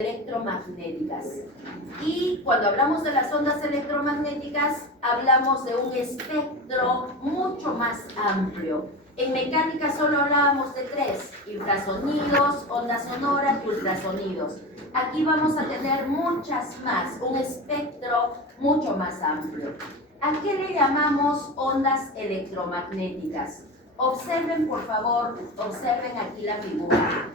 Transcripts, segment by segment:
electromagnéticas. Y cuando hablamos de las ondas electromagnéticas, hablamos de un espectro mucho más amplio. En mecánica solo hablábamos de tres: infrasonidos, ondas sonoras y ultrasonidos. Aquí vamos a tener muchas más, un espectro mucho más amplio. ¿A qué le llamamos ondas electromagnéticas? Observen, por favor, observen aquí la figura.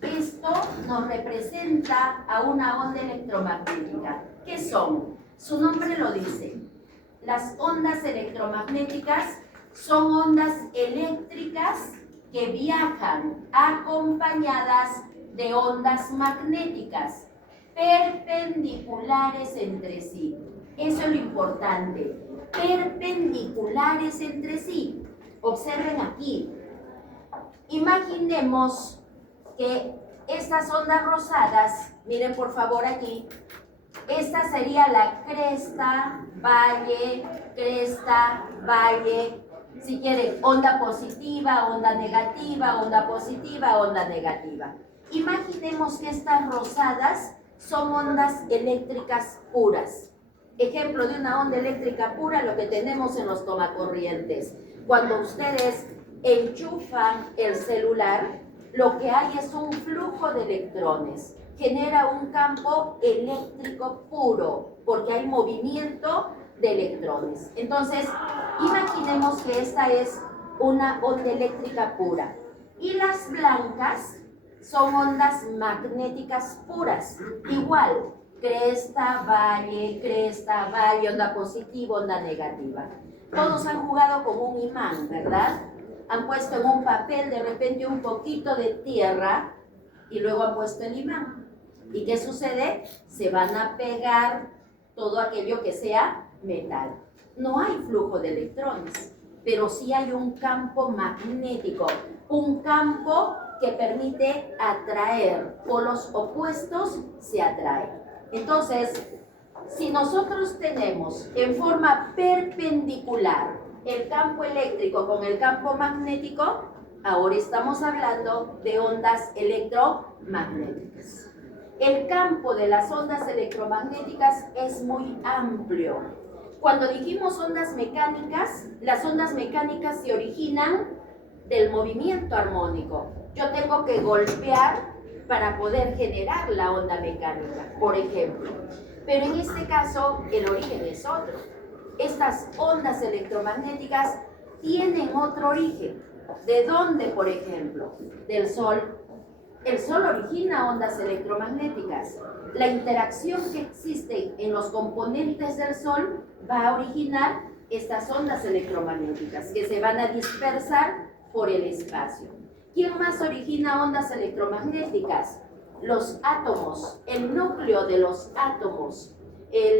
Esto nos representa a una onda electromagnética. ¿Qué son? Su nombre lo dice. Las ondas electromagnéticas son ondas eléctricas que viajan acompañadas de ondas magnéticas perpendiculares entre sí. Eso es lo importante. Perpendiculares entre sí. Observen aquí. Imaginemos que estas ondas rosadas, miren por favor aquí, esta sería la cresta, valle, si quieren, onda positiva, onda negativa, onda positiva, onda negativa. Imaginemos que estas rosadas son ondas eléctricas puras. Ejemplo de una onda eléctrica pura, lo que tenemos en los tomacorrientes. Cuando ustedes enchufan el celular, lo que hay es un flujo de electrones. Genera un campo eléctrico puro, porque hay movimiento de electrones. Entonces, imaginemos que esta es una onda eléctrica pura. Y las blancas son ondas magnéticas puras. Igual, cresta, valle, onda positiva, onda negativa. Todos han jugado con un imán, ¿verdad? Han puesto en un papel de repente un poquito de tierra y luego han puesto el imán. ¿Y qué sucede? Se van a pegar todo aquello que sea metal. No hay flujo de electrones, pero sí hay un campo magnético, un campo que permite atraer, polos opuestos se atraen. Entonces, si nosotros tenemos en forma perpendicular el campo eléctrico con el campo magnético, ahora estamos hablando de ondas electromagnéticas. El campo de las ondas electromagnéticas es muy amplio. Cuando dijimos ondas mecánicas, las ondas mecánicas se originan del movimiento armónico. Yo tengo que golpear para poder generar la onda mecánica, por ejemplo. Pero en este caso, el origen es otro. Estas ondas electromagnéticas tienen otro origen. ¿De dónde, por ejemplo? Del Sol. El Sol origina ondas electromagnéticas. La interacción que existe en los componentes del Sol va a originar estas ondas electromagnéticas que se van a dispersar por el espacio. ¿Quién más origina ondas electromagnéticas? Los átomos, el núcleo de los átomos.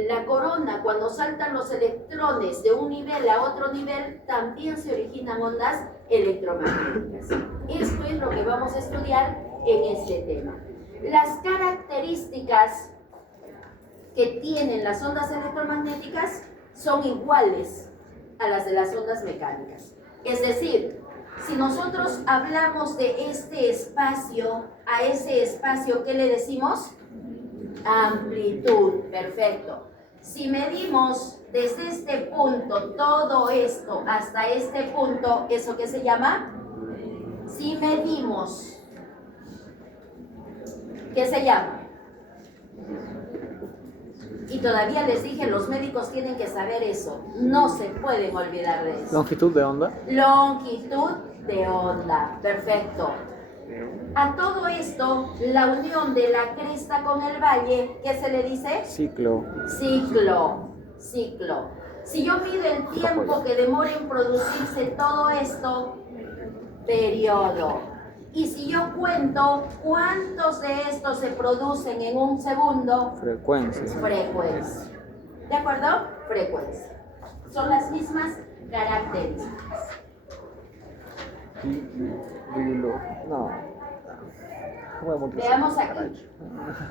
La corona, cuando saltan los electrones de un nivel a otro nivel, también se originan ondas electromagnéticas. Esto es lo que vamos a estudiar en este tema. Las características que tienen las ondas electromagnéticas son iguales a las de las ondas mecánicas. Es decir, si nosotros hablamos de este espacio, a ese espacio, ¿qué le decimos? Amplitud, perfecto. Si medimos desde este punto, todo esto hasta este punto, ¿eso qué se llama? Si medimos, ¿qué se llama? Y todavía les dije, los médicos tienen que saber eso. No se pueden olvidar de eso. ¿Longitud de onda? Longitud de onda, perfecto. A todo esto, la unión de la cresta con el valle, ¿qué se le dice? Ciclo. Ciclo. Si yo mido el tiempo que demora en producirse todo esto, periodo. Y si yo cuento cuántos de estos se producen en un segundo, Frecuencia. ¿De acuerdo? Frecuencia. Son las mismas características. Veamos aquí.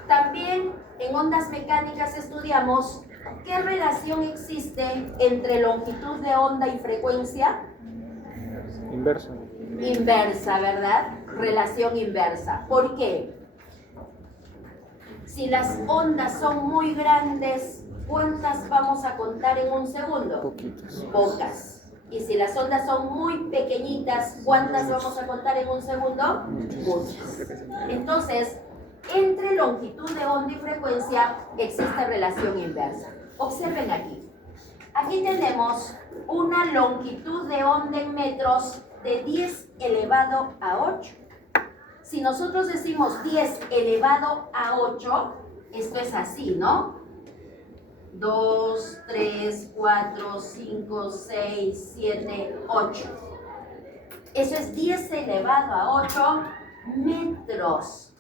También en ondas mecánicas estudiamos qué relación existe entre longitud de onda y frecuencia. Inversa. Inversa, ¿verdad? Relación inversa. ¿Por qué? Si las ondas son muy grandes, ¿cuántas vamos a contar en un segundo? Poquitos. Pocas. Y si las ondas son muy pequeñitas, ¿cuántas vamos a contar en un segundo? Muchas. Entonces, entre longitud de onda y frecuencia existe relación inversa. Observen aquí. Aquí tenemos una longitud de onda en metros de 10 elevado a 8. Si nosotros decimos 10 elevado a 8, esto es así, ¿no? 2, 3, 4, 5, 6, 7, 8. Eso es 10 elevado a 8 metros.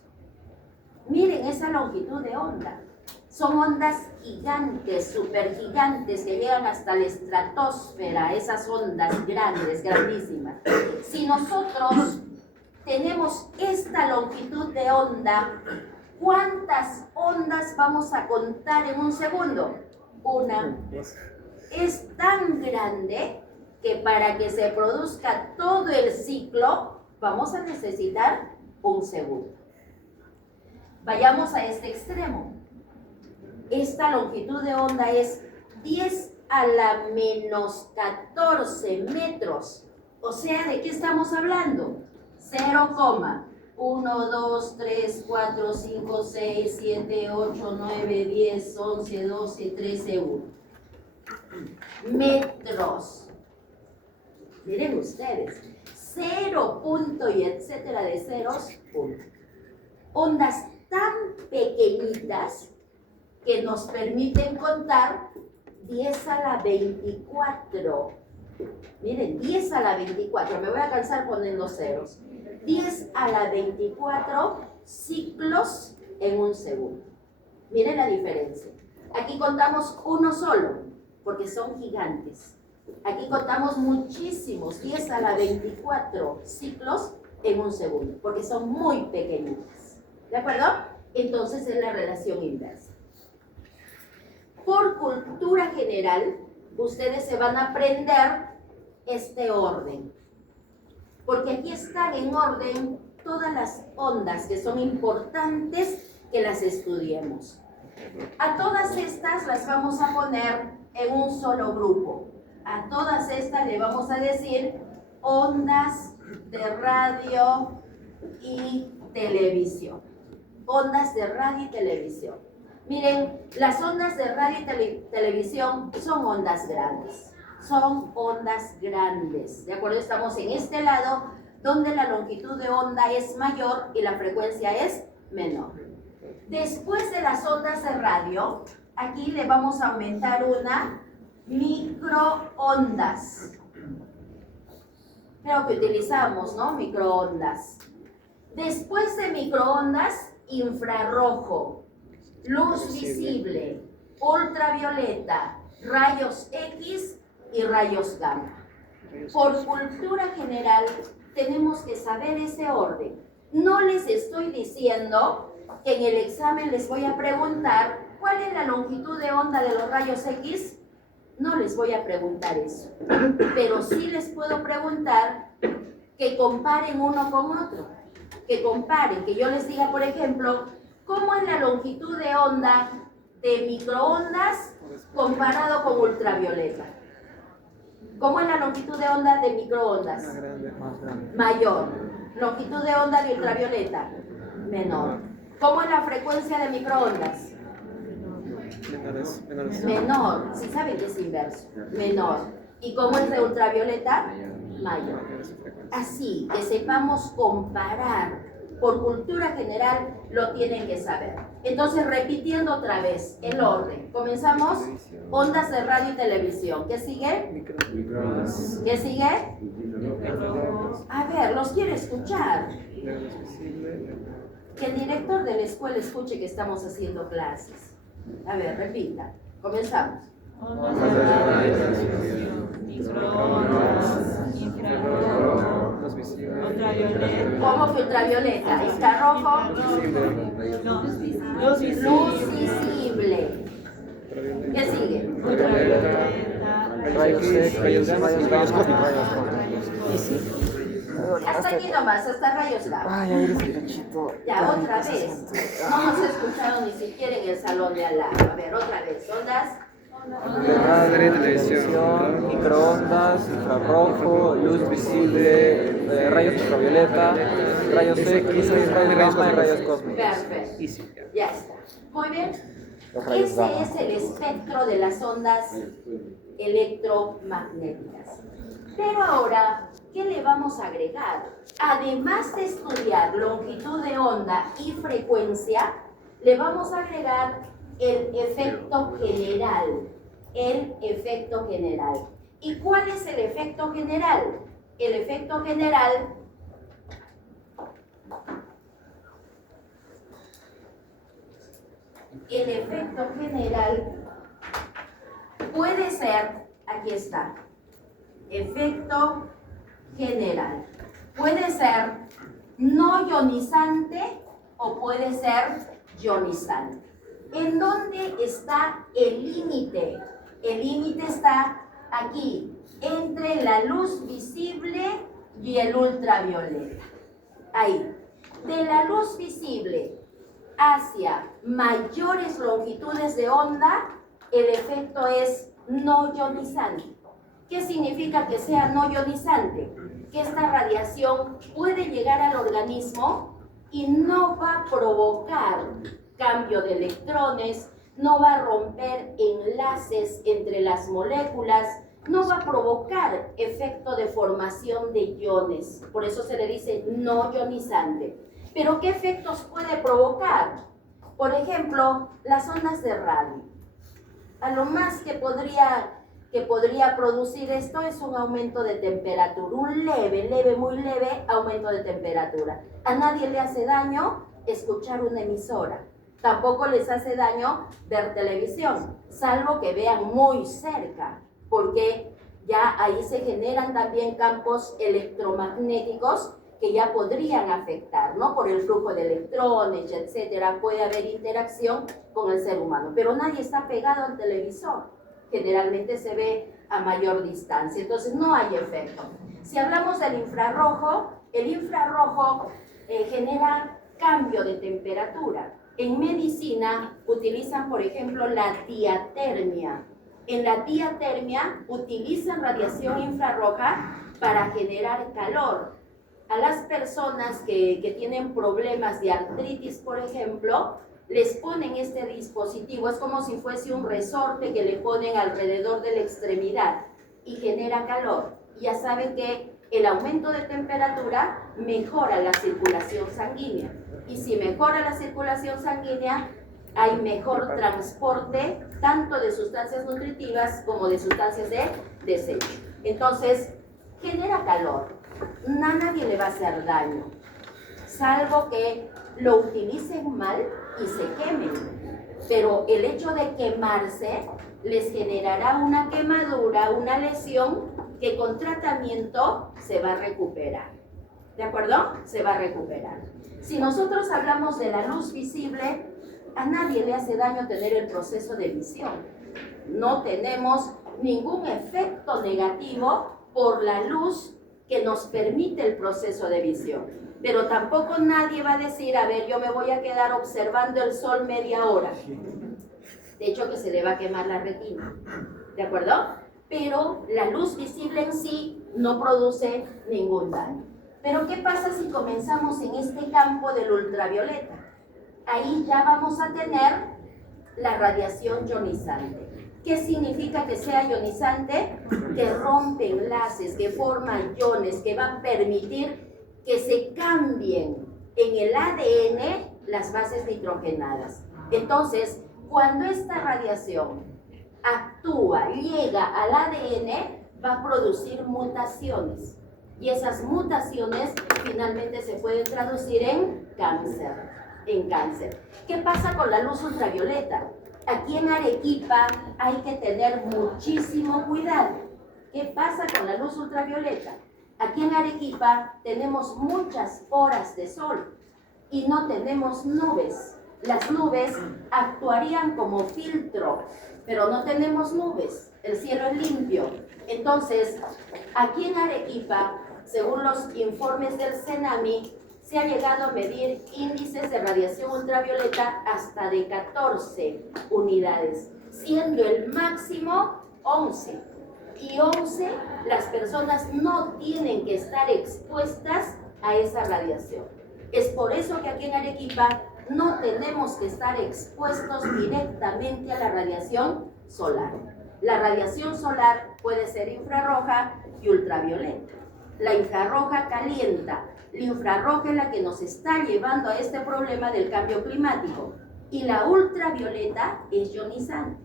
Miren esa longitud de onda. Son ondas gigantes, supergigantes, que llegan hasta la estratosfera, esas ondas grandes, grandísimas. Si nosotros tenemos esta longitud de onda, ¿cuántas ondas vamos a contar en un segundo? Una. Es tan grande que para que se produzca todo el ciclo, vamos a necesitar un segundo. Vayamos a este extremo. Esta longitud de onda es 10 a la menos 14 metros. O sea, ¿de qué estamos hablando? 0,1, 2, 3, 4, 5, 6, 7, 8, 9, 10, 11, 12, 13, 1. Metros. Miren ustedes. 0 punto y etcétera de ceros, punto. Ondas tan pequeñitas que nos permiten contar 10 a la 24. Miren, 10 a la 24, me voy a cansar poniendo ceros. 10 a la 24 ciclos en un segundo. Miren la diferencia. Aquí contamos uno solo, porque son gigantes. Aquí contamos muchísimos, 10 a la 24 ciclos en un segundo, porque son muy pequeñitas. ¿De acuerdo? Entonces es la relación inversa. Por cultura general, ustedes se van a aprender este orden. Porque aquí están en orden todas las ondas que son importantes que las estudiemos. A todas estas las vamos a poner en un solo grupo. A todas estas le vamos a decir ondas de radio y televisión. Ondas de radio y televisión. Miren, las ondas de radio y televisión son ondas grandes. Son ondas grandes. ¿De acuerdo? Estamos en este lado donde la longitud de onda es mayor y la frecuencia es menor. Después de las ondas de radio, aquí le vamos a aumentar una microondas. Creo que utilizamos, ¿no? Microondas. Después de microondas, infrarrojo, luz visible, ultravioleta, rayos X y rayos gamma. Por cultura general, tenemos que saber ese orden. No les estoy diciendo que en el examen les voy a preguntar cuál es la longitud de onda de los rayos X. No les voy a preguntar eso. Pero sí les puedo preguntar que comparen uno con otro. Que comparen, que yo les diga, por ejemplo, ¿cómo es la longitud de onda de microondas comparado con ultravioleta? ¿Cómo es la longitud de onda de microondas? Más grande. Mayor. Longitud de onda de ultravioleta, menor. ¿Cómo es la frecuencia de microondas? Menor. Si saben que es inverso. Menor. ¿Y cómo es de ultravioleta? Mayor. Así que sepamos comparar. Por cultura general lo tienen que saber. Entonces, repitiendo otra vez el orden. Comenzamos. Ondas de radio y televisión. ¿Qué sigue? ¿Qué sigue? A ver, los quiero escuchar. Que el director de la escuela escuche que estamos haciendo clases. A ver, repita. Comenzamos. Ondas de radio y televisión, microondas, infrarrojo, ultravioleta. ¿Cómo que ultravioleta? Infrarrojo. Luz Luz visible. ¿Qué sigue? ultravioleta, Rayos X, rayos gamma y rayos cósmicos. Hasta aquí nomás, hasta rayos Gamma. Ay, a ver ese pechito. Ya, otra vez. No nos escucharon ni siquiera en el salón de al lado. A ver, otra vez. Ondas. De madre, televisión, microondas, infrarrojo, luz visible, rayos ultravioleta, rayos X, rayos gamma y rayos cósmicos. Perfecto. Ya está. Muy bien. Los rayos Ese gamma. es el espectro de las ondas electromagnéticas. Pero ahora, ¿qué le vamos a agregar? Además de estudiar longitud de onda y frecuencia, le vamos a agregar el efecto general. El efecto general. ¿Y cuál es el efecto general? El efecto general puede ser, aquí está, efecto general. Puede ser no ionizante o puede ser ionizante. ¿En dónde está el límite? El límite está aquí, entre la luz visible y el ultravioleta. Ahí. De la luz visible hacia mayores longitudes de onda, el efecto es no ionizante. ¿Qué significa que sea no ionizante? Que esta radiación puede llegar al organismo y no va a provocar cambio de electrones, no va a romper enlaces entre las moléculas, no va a provocar efecto de formación de iones. Por eso se le dice no ionizante. ¿Pero qué efectos puede provocar? Por ejemplo, las ondas de radio. A lo más que podría producir esto es un aumento de temperatura, un leve, muy leve aumento de temperatura. A nadie le hace daño escuchar una emisora. Tampoco les hace daño ver televisión, salvo que vean muy cerca, porque ya ahí se generan también campos electromagnéticos que ya podrían afectar, ¿no? Por el flujo de electrones, etcétera, puede haber interacción con el ser humano, pero nadie está pegado al televisor, generalmente se ve a mayor distancia, entonces no hay efecto. Si hablamos del infrarrojo, el infrarrojo genera cambio de temperatura. En medicina utilizan, por ejemplo, la diatermia. En la diatermia utilizan radiación infrarroja para generar calor. A las personas que tienen problemas de artritis, por ejemplo, les ponen este dispositivo, es como si fuese un resorte que le ponen alrededor de la extremidad y genera calor. Ya saben que el aumento de temperatura mejora la circulación sanguínea. Y si mejora la circulación sanguínea, hay mejor transporte tanto de sustancias nutritivas como de sustancias de desecho. Entonces, genera calor. A nadie le va a hacer daño, salvo que lo utilicen mal y se quemen. Pero el hecho de quemarse les generará una quemadura, una lesión que con tratamiento se va a recuperar. ¿De acuerdo? Se va a recuperar. Si nosotros hablamos de la luz visible, a nadie le hace daño tener el proceso de visión. No tenemos ningún efecto negativo por la luz que nos permite el proceso de visión. Pero tampoco nadie va a decir, a ver, yo me voy a quedar observando el sol media hora. De hecho, que se le va a quemar la retina. ¿De acuerdo? Pero la luz visible en sí no produce ningún daño. Pero ¿qué pasa si comenzamos en este campo del ultravioleta? Ahí ya vamos a tener la radiación ionizante. ¿Qué significa que sea ionizante? Que rompe enlaces, que forma iones, que va a permitir que se cambien en el ADN las bases nitrogenadas. Entonces, cuando esta radiación actúa, llega al ADN, va a producir mutaciones. Y esas mutaciones finalmente se pueden traducir en cáncer. ¿Qué pasa con la luz ultravioleta? Aquí en Arequipa hay que tener muchísimo cuidado. ¿Qué pasa con la luz ultravioleta? Aquí en Arequipa tenemos muchas horas de sol y no tenemos nubes. Las nubes actuarían como filtro, pero no tenemos nubes. El cielo es limpio. Entonces, aquí en Arequipa según los informes del CENAMI, se ha llegado a medir índices de radiación ultravioleta hasta de 14 unidades, siendo el máximo 11. Y 11, las personas no tienen que estar expuestas a esa radiación. Es por eso que aquí en Arequipa no tenemos que estar expuestos directamente a la radiación solar. La radiación solar puede ser infrarroja y ultravioleta. La infrarroja calienta, la infrarroja es la que nos está llevando a este problema del cambio climático, y la ultravioleta es ionizante.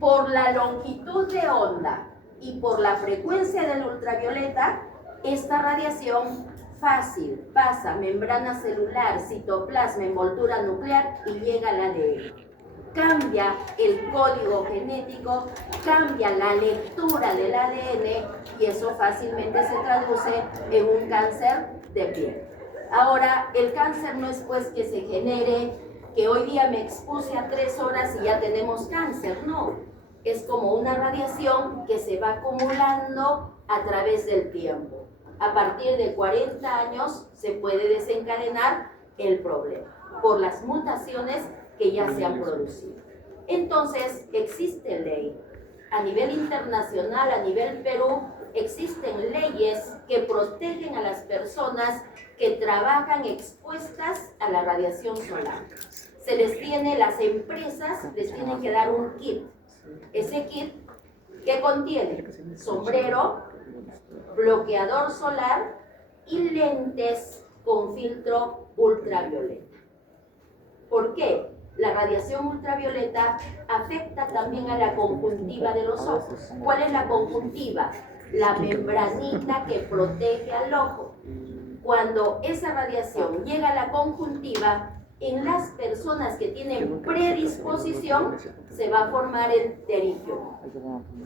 Por la longitud de onda y por la frecuencia del ultravioleta, esta radiación fácil pasa membrana celular, citoplasma, envoltura nuclear y llega al ADN. Cambia el código genético, cambia la lectura del ADN y eso fácilmente se traduce en un cáncer de piel. Ahora, el cáncer no es pues que se genere, que hoy día me expuse a 3 horas y ya tenemos cáncer, no. Es como una radiación que se va acumulando a través del tiempo. A partir de 40 años se puede desencadenar el problema por las mutaciones que ya se han producido. Entonces, existe ley. A nivel internacional, a nivel Perú, existen leyes que protegen a las personas que trabajan expuestas a la radiación solar. Se les tiene, las empresas les tienen que dar un kit. Ese kit, ¿qué contiene? Sombrero, bloqueador solar y lentes con filtro ultravioleta. ¿Por qué? La radiación ultravioleta afecta también a la conjuntiva de los ojos. ¿Cuál es la conjuntiva? La membranita que protege al ojo. Cuando esa radiación llega a la conjuntiva, en las personas que tienen predisposición, se va a formar el pterígio.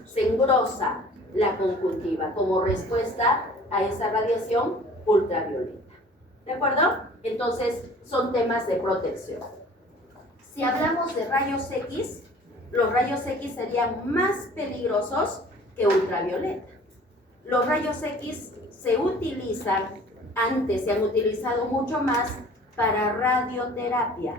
Se engrosa la conjuntiva como respuesta a esa radiación ultravioleta. ¿De acuerdo? Entonces, son temas de protección. Si hablamos de rayos X, los rayos X serían más peligrosos que ultravioleta. Los rayos X se utilizan, antes se han utilizado mucho más para radioterapia,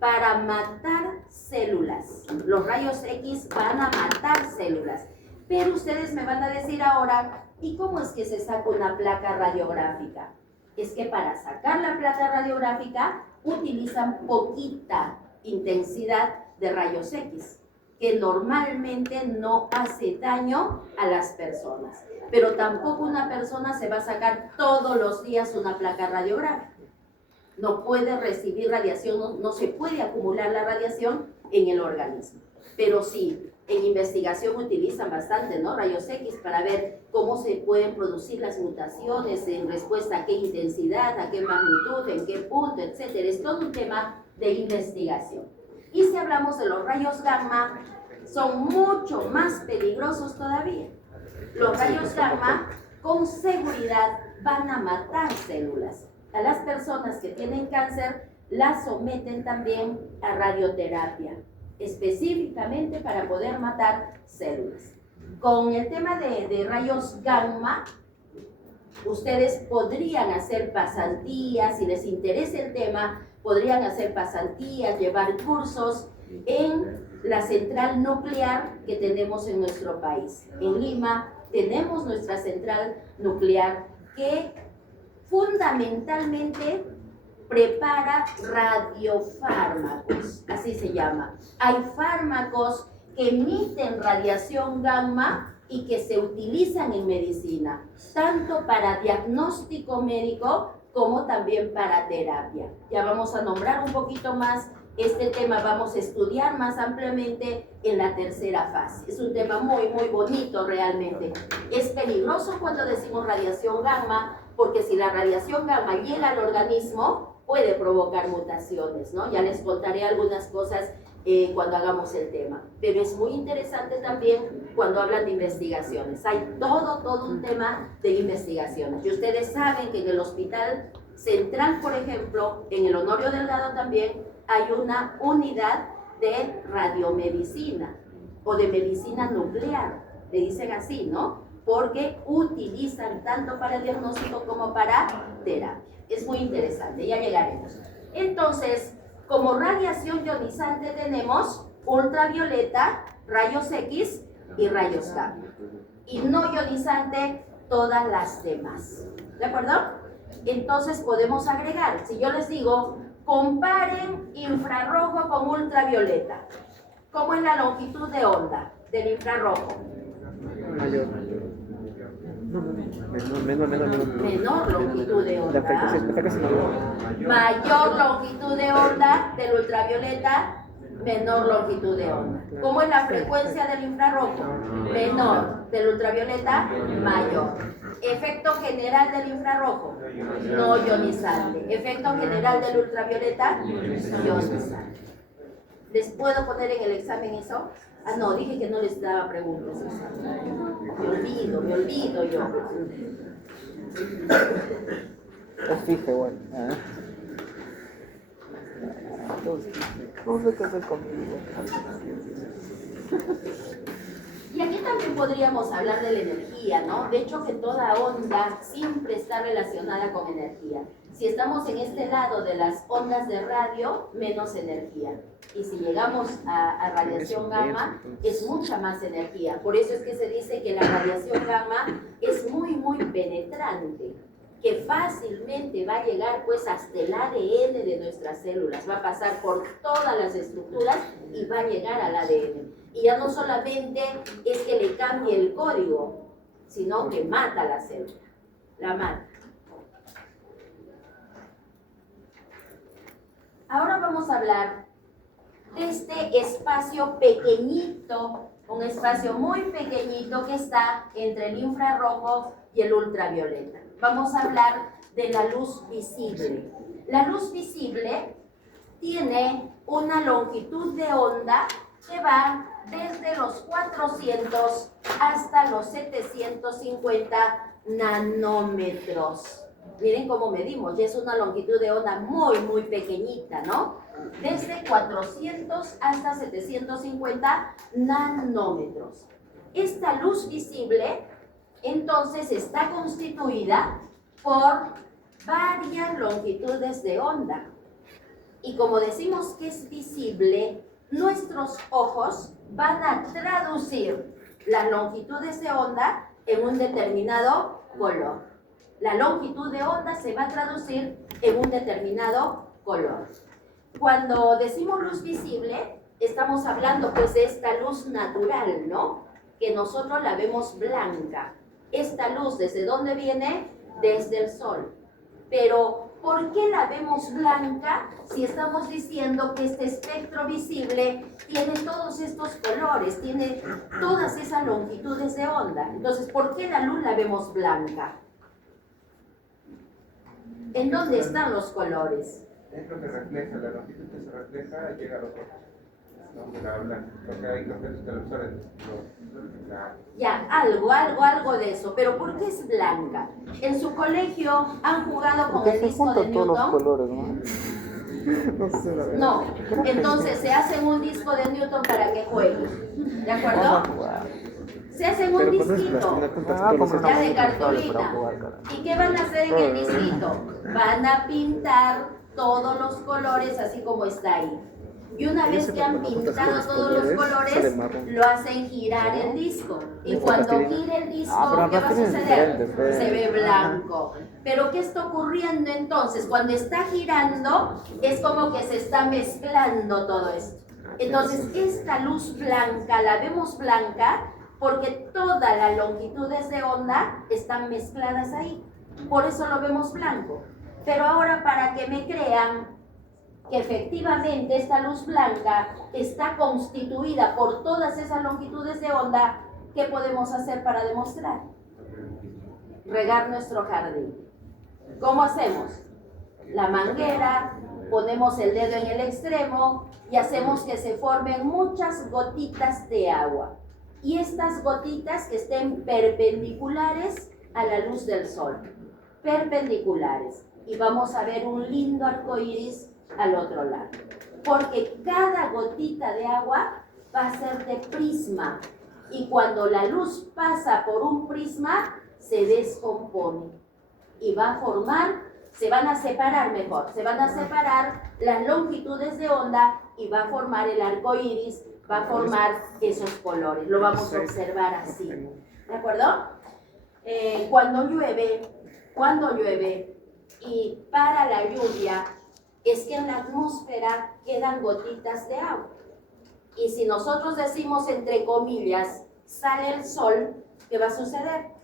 para matar células. Los rayos X van a matar células. Pero ustedes me van a decir ahora, ¿y cómo es que se saca una placa radiográfica? Es que para sacar la placa radiográfica utilizan poquita intensidad de rayos X, que normalmente no hace daño a las personas. Pero tampoco una persona se va a sacar todos los días una placa radiográfica. No puede recibir radiación, no se puede acumular la radiación en el organismo. Pero sí, en investigación utilizan bastante, ¿no?, rayos X para ver cómo se pueden producir las mutaciones en respuesta a qué intensidad, a qué magnitud, en qué punto, etc. Es todo un tema de investigación. Y si hablamos de los rayos gamma, son mucho más peligrosos todavía. Los rayos gamma, con seguridad, van a matar células. A las personas que tienen cáncer, las someten también a radioterapia, específicamente para poder matar células. Con el tema de rayos gamma, ustedes podrían hacer pasantías, si les interesa el tema, podrían hacer pasantías, llevar cursos en la central nuclear que tenemos en nuestro país. En Lima tenemos nuestra central nuclear que fundamentalmente prepara radiofármacos, así se llama. Hay fármacos que emiten radiación gamma y que se utilizan en medicina, tanto para diagnóstico médico como también para terapia. Ya vamos a nombrar un poquito más este tema, vamos a estudiar más ampliamente en la tercera fase. Es un tema muy, muy bonito realmente. Es peligroso cuando decimos radiación gamma, porque si la radiación gamma llega al organismo, puede provocar mutaciones, ¿no? Ya les contaré algunas cosas cuando hagamos el tema. Pero es muy interesante también cuando hablan de investigaciones. Hay todo un tema de investigaciones. Y ustedes saben que en el Hospital Central, por ejemplo, en el Honorio Delgado también, hay una unidad de radiomedicina o de medicina nuclear, le dicen así, ¿no? porque utilizan tanto para diagnóstico como para terapia. Es muy interesante, ya llegaremos. Entonces, como radiación ionizante tenemos ultravioleta, rayos X y rayos gamma. Y no ionizante, todas las demás. ¿De acuerdo? Entonces podemos agregar, si yo les digo, comparen infrarrojo con ultravioleta. ¿Cómo es la longitud de onda del infrarrojo? Mayor. Menor longitud de La onda. frecuencia mayor. Mayor longitud de onda del ultravioleta, menor longitud de onda. ¿Cómo es la frecuencia del infrarrojo? Menor, del ultravioleta, mayor. Efecto general del infrarrojo, no ionizante. Efecto general del ultravioleta, ionizante. ¿Les puedo poner en el examen eso? Ah, no, dije que no les daba preguntas. Me olvido yo. Es fija igual. No sé qué hacer contigo. Y aquí también podríamos hablar de la energía, ¿no? De hecho que toda onda siempre está relacionada con energía. Si estamos en este lado de las ondas de radio, menos energía. Y si llegamos a radiación gamma, es mucha más energía. Por eso es que se dice que la radiación gamma es muy, muy penetrante, que fácilmente va a llegar pues hasta el ADN de nuestras células, va a pasar por todas las estructuras y va a llegar al ADN. Y ya no solamente es que le cambie el código, sino que mata la célula, la mata. Ahora vamos a hablar de este espacio pequeñito, un espacio muy pequeñito que está entre el infrarrojo y el ultravioleta. Vamos a hablar de la luz visible. La luz visible tiene una longitud de onda que va desde los 400 hasta los 750 nanómetros. Miren cómo medimos, ya es una longitud de onda muy, muy pequeñita, ¿no? Desde 400 hasta 750 nanómetros. Esta luz visible, entonces, está constituida por varias longitudes de onda. Y como decimos que es visible, nuestros ojos van a traducir las longitudes de onda en un determinado color. La longitud de onda se va a traducir en un determinado color. Cuando decimos luz visible, estamos hablando pues de esta luz natural, ¿no? Que nosotros la vemos blanca. Esta luz, ¿desde dónde viene? Desde el sol. Pero, ¿por qué la vemos blanca si estamos diciendo que este espectro visible tiene todos estos colores, tiene todas esas longitudes de onda? Entonces, ¿por qué la luz la vemos blanca? ¿En dónde están los colores? Es lo que refleja, la longitud que se refleja llega a los ojos. No, la blanca, lo que hay los televisores. Ya, algo de eso. Pero ¿por qué es blanca? En su colegio han jugado con el disco de todos los Newton. colores, ¿no? No sé, la verdad. No, entonces se hacen un disco de Newton para que juegue. ¿De acuerdo? Se hacen un disquito ya de cartulina. ¿Y qué van a hacer en el disquito? Van a pintar todos los colores así como está ahí. Y una vez que han pintado todos los colores, lo hacen girar el disco. Y cuando gire el disco, ¿qué va a suceder? Se ve blanco. Pero ¿qué está ocurriendo entonces? Cuando está girando, es como que se está mezclando todo esto. Entonces, esta luz blanca, la vemos blanca porque todas las longitudes de onda están mezcladas ahí. Por eso lo vemos blanco. Pero ahora, para que me crean que efectivamente esta luz blanca está constituida por todas esas longitudes de onda, ¿qué podemos hacer para demostrar? Regar nuestro jardín. ¿Cómo hacemos? La manguera, ponemos el dedo en el extremo y hacemos que se formen muchas gotitas de agua. Y estas gotitas que estén perpendiculares a la luz del sol. Perpendiculares. Y vamos a ver un lindo arco iris al otro lado. Porque cada gotita de agua va a ser de prisma. Y cuando la luz pasa por un prisma, se descompone y va a formar, se van a separar las longitudes de onda y va a formar el arco iris, va a formar esos colores. Lo vamos a observar así. ¿De acuerdo? Cuando llueve y para la lluvia, es que en la atmósfera quedan gotitas de agua. Y si nosotros decimos entre comillas, sale el sol, ¿qué va a suceder?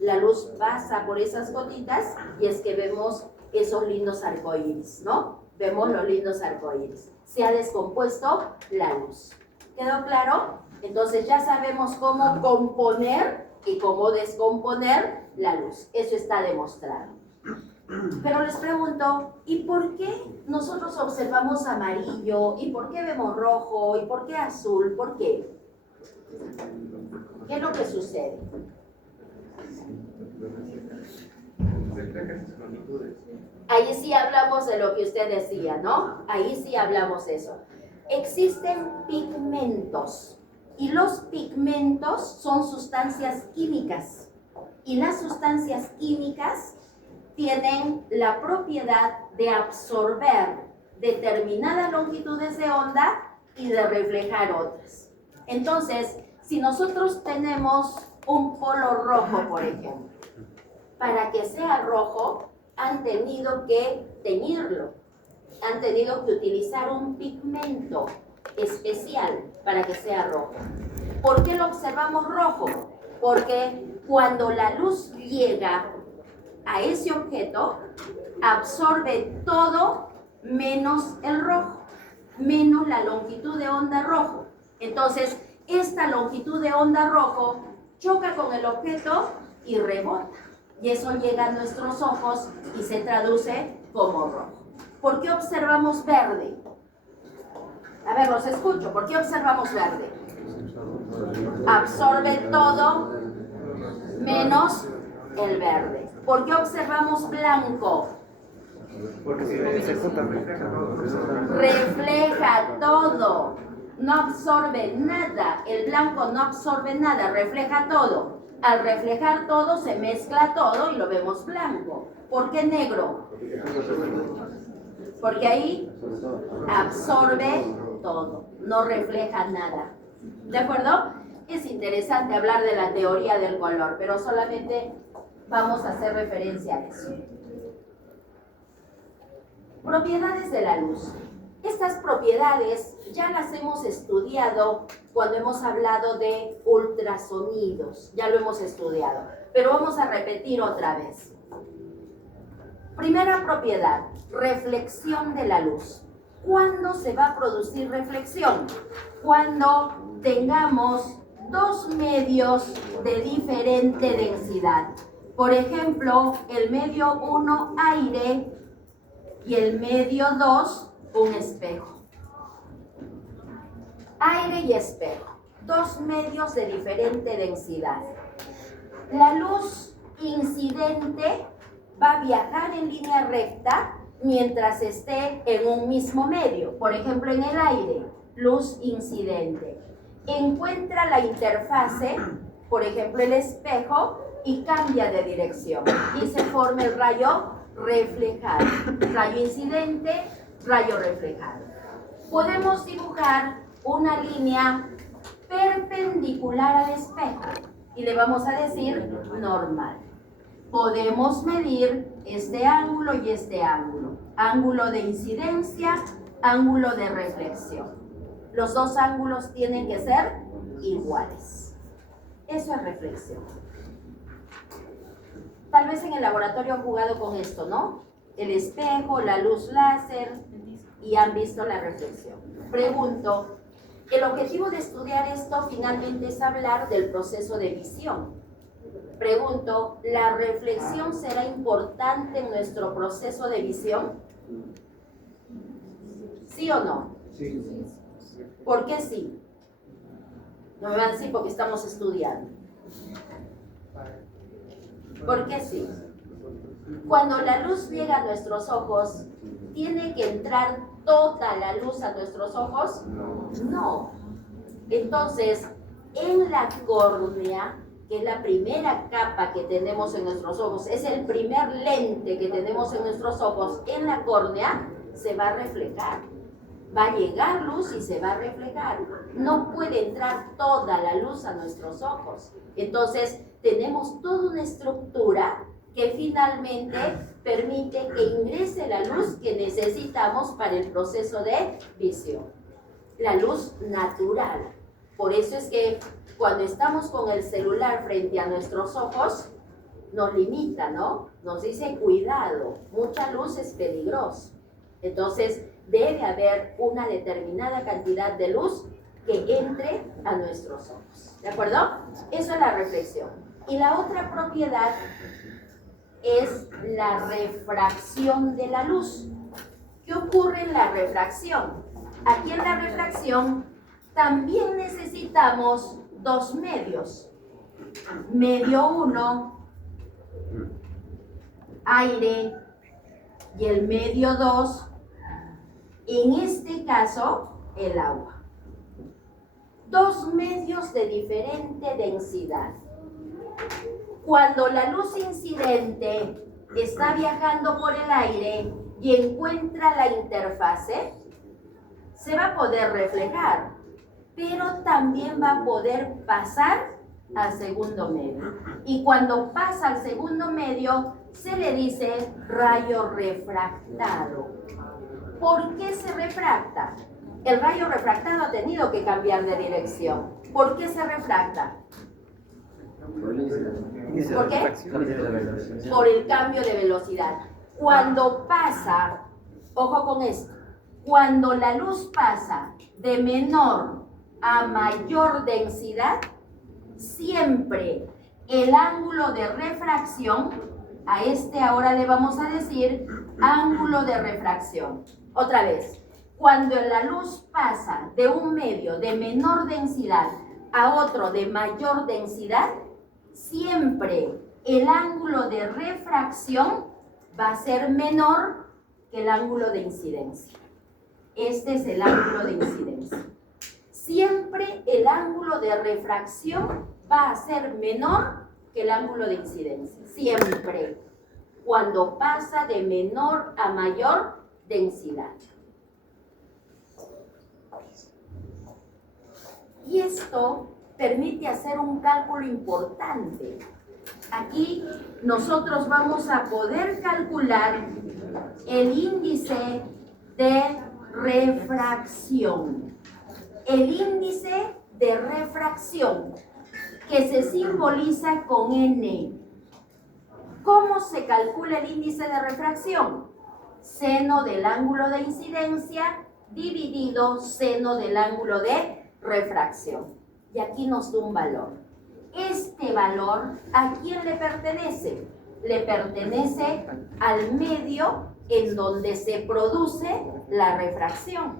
La luz pasa por esas gotitas y es que vemos esos lindos arcoíris, ¿no? Vemos los lindos arcoíris. Se ha descompuesto la luz. ¿Quedó claro? Entonces ya sabemos cómo componer y cómo descomponer la luz. Eso está demostrado. Pero les pregunto, ¿y por qué nosotros observamos amarillo? ¿Y por qué vemos rojo? ¿Y por qué azul? ¿Por qué? ¿Qué es lo que sucede? Ahí sí hablamos de lo que usted decía, ¿no? Ahí sí hablamos eso. Existen pigmentos y los pigmentos son sustancias químicas y las sustancias químicas tienen la propiedad de absorber determinadas longitudes de onda y de reflejar otras. Entonces, si nosotros tenemos un polo rojo, por ejemplo, para que sea rojo, han tenido que teñirlo, han tenido que utilizar un pigmento especial para que sea rojo. ¿Por qué lo observamos rojo? Porque cuando la luz llega a ese objeto, absorbe todo menos el rojo, menos la longitud de onda rojo. Entonces, esta longitud de onda rojo choca con el objeto y rebota. Y eso llega a nuestros ojos y se traduce como rojo. ¿Por qué observamos verde? A ver, los escucho. ¿Por qué observamos verde? Absorbe todo menos el verde. ¿Por qué observamos blanco? Porque se refleja todo. No absorbe nada. El blanco no absorbe nada, refleja todo. Al reflejar todo, se mezcla todo y lo vemos blanco. ¿Por qué negro? Porque ahí absorbe todo, no refleja nada. ¿De acuerdo? Es interesante hablar de la teoría del color, pero solamente vamos a hacer referencia a eso. Propiedades de la luz. Estas propiedades ya las hemos estudiado cuando hemos hablado de ultrasonidos. Ya lo hemos estudiado, pero vamos a repetir otra vez. Primera propiedad, reflexión de la luz. ¿Cuándo se va a producir reflexión? Cuando tengamos dos medios de diferente densidad. Por ejemplo, el medio 1 aire y el medio 2 un espejo. Aire y espejo, dos medios de diferente densidad. La luz incidente va a viajar en línea recta mientras esté en un mismo medio. Por ejemplo, en el aire, luz incidente. Encuentra la interfase, por ejemplo, el espejo, y cambia de dirección. Y se forma el rayo reflejado. Rayo incidente, rayo reflejado. Podemos dibujar una línea perpendicular al espejo y le vamos a decir normal. Podemos medir este ángulo y este ángulo. Ángulo de incidencia, ángulo de reflexión. Los dos ángulos tienen que ser iguales. Eso es reflexión. Tal vez en el laboratorio han jugado con esto, ¿no? El espejo, la luz láser, y han visto la reflexión. Pregunto, el objetivo de estudiar esto finalmente es hablar del proceso de visión. Pregunto, ¿la reflexión será importante en nuestro proceso de visión? ¿Sí o no? Sí. ¿Por qué sí? No me van a decir porque estamos estudiando. ¿Por qué sí? Cuando la luz llega a nuestros ojos, ¿tiene que entrar toda la luz a nuestros ojos? No. Entonces, En la córnea, que es la primera capa que tenemos en nuestros ojos, es el primer lente que tenemos en nuestros ojos, en la córnea se va a reflejar. Va a llegar luz y se va a reflejar. No puede entrar toda la luz a nuestros ojos. Entonces, tenemos toda una estructura que finalmente permite que ingrese la luz que necesitamos para el proceso de visión. La luz natural. Por eso es que cuando estamos con el celular frente a nuestros ojos, nos limita, ¿no? Nos dice, cuidado, mucha luz es peligroso. Entonces, debe haber una determinada cantidad de luz que entre a nuestros ojos. ¿De acuerdo? Eso es la reflexión. Y la otra propiedad es la refracción de la luz. ¿Qué ocurre en la refracción? Aquí en la refracción también necesitamos dos medios. Medio 1, aire, y el medio 2, en este caso, el agua. Dos medios de diferente densidad. Cuando la luz incidente está viajando por el aire y encuentra la interfase, se va a poder reflejar, pero también va a poder pasar al segundo medio. Y cuando pasa al segundo medio, se le dice rayo refractado. ¿Por qué se refracta? El rayo refractado ha tenido que cambiar de dirección. ¿Por qué se refracta? ¿Por qué? Por el cambio de velocidad. Cuando pasa, ojo con esto, cuando la luz pasa de menor a mayor densidad, siempre el ángulo de refracción, a este ahora le vamos a decir ángulo de refracción. Otra vez, cuando la luz pasa de un medio de menor densidad a otro de mayor densidad, siempre el ángulo de refracción va a ser menor que el ángulo de incidencia. Este es el ángulo de incidencia. Siempre el ángulo de refracción va a ser menor que el ángulo de incidencia. Siempre. Cuando pasa de menor a mayor densidad. Y esto permite hacer un cálculo importante. Aquí nosotros vamos a poder calcular el índice de refracción. El índice de refracción que se simboliza con N. ¿Cómo se calcula el índice de refracción? Seno del ángulo de incidencia dividido seno del ángulo de refracción. Y aquí nos da un valor. Este valor, ¿a quién le pertenece? Le pertenece al medio en donde se produce la refracción.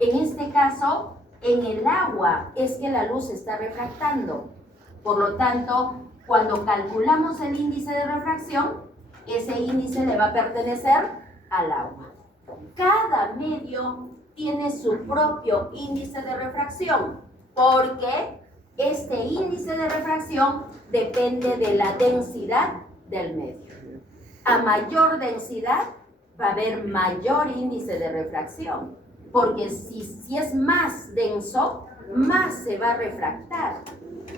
En este caso, en el agua es que la luz está refractando. Por lo tanto, cuando calculamos el índice de refracción, ese índice le va a pertenecer al agua. Cada medio tiene su propio índice de refracción, porque este índice de refracción depende de la densidad del medio. A mayor densidad va a haber mayor índice de refracción, porque si es más denso, más se va a refractar.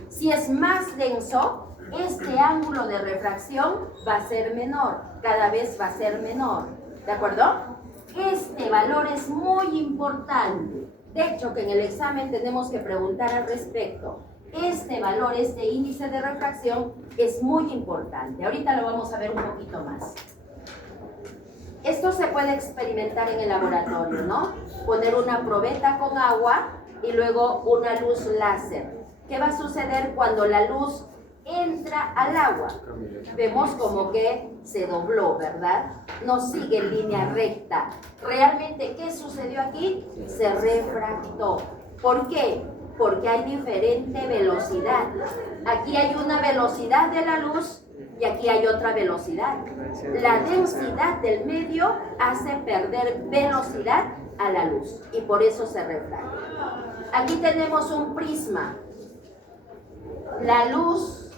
Si es más denso, este ángulo de refracción va a ser menor, cada vez va a ser menor, ¿de acuerdo? Este valor es muy importante. De hecho, que en el examen tenemos que preguntar al respecto. Este valor, este índice de refracción es muy importante. Ahorita lo vamos a ver un poquito más. Esto se puede experimentar en el laboratorio, ¿no? Poner una probeta con agua y luego una luz láser. ¿Qué va a suceder cuando la luz entra al agua? Vemos como que se dobló, ¿verdad? No sigue en línea recta. Realmente, ¿qué sucedió aquí? Se refractó. ¿Por qué? Porque hay diferente velocidad. Aquí hay una velocidad de la luz y aquí hay otra velocidad. La densidad del medio hace perder velocidad a la luz y por eso se refracta. Aquí tenemos un prisma. La luz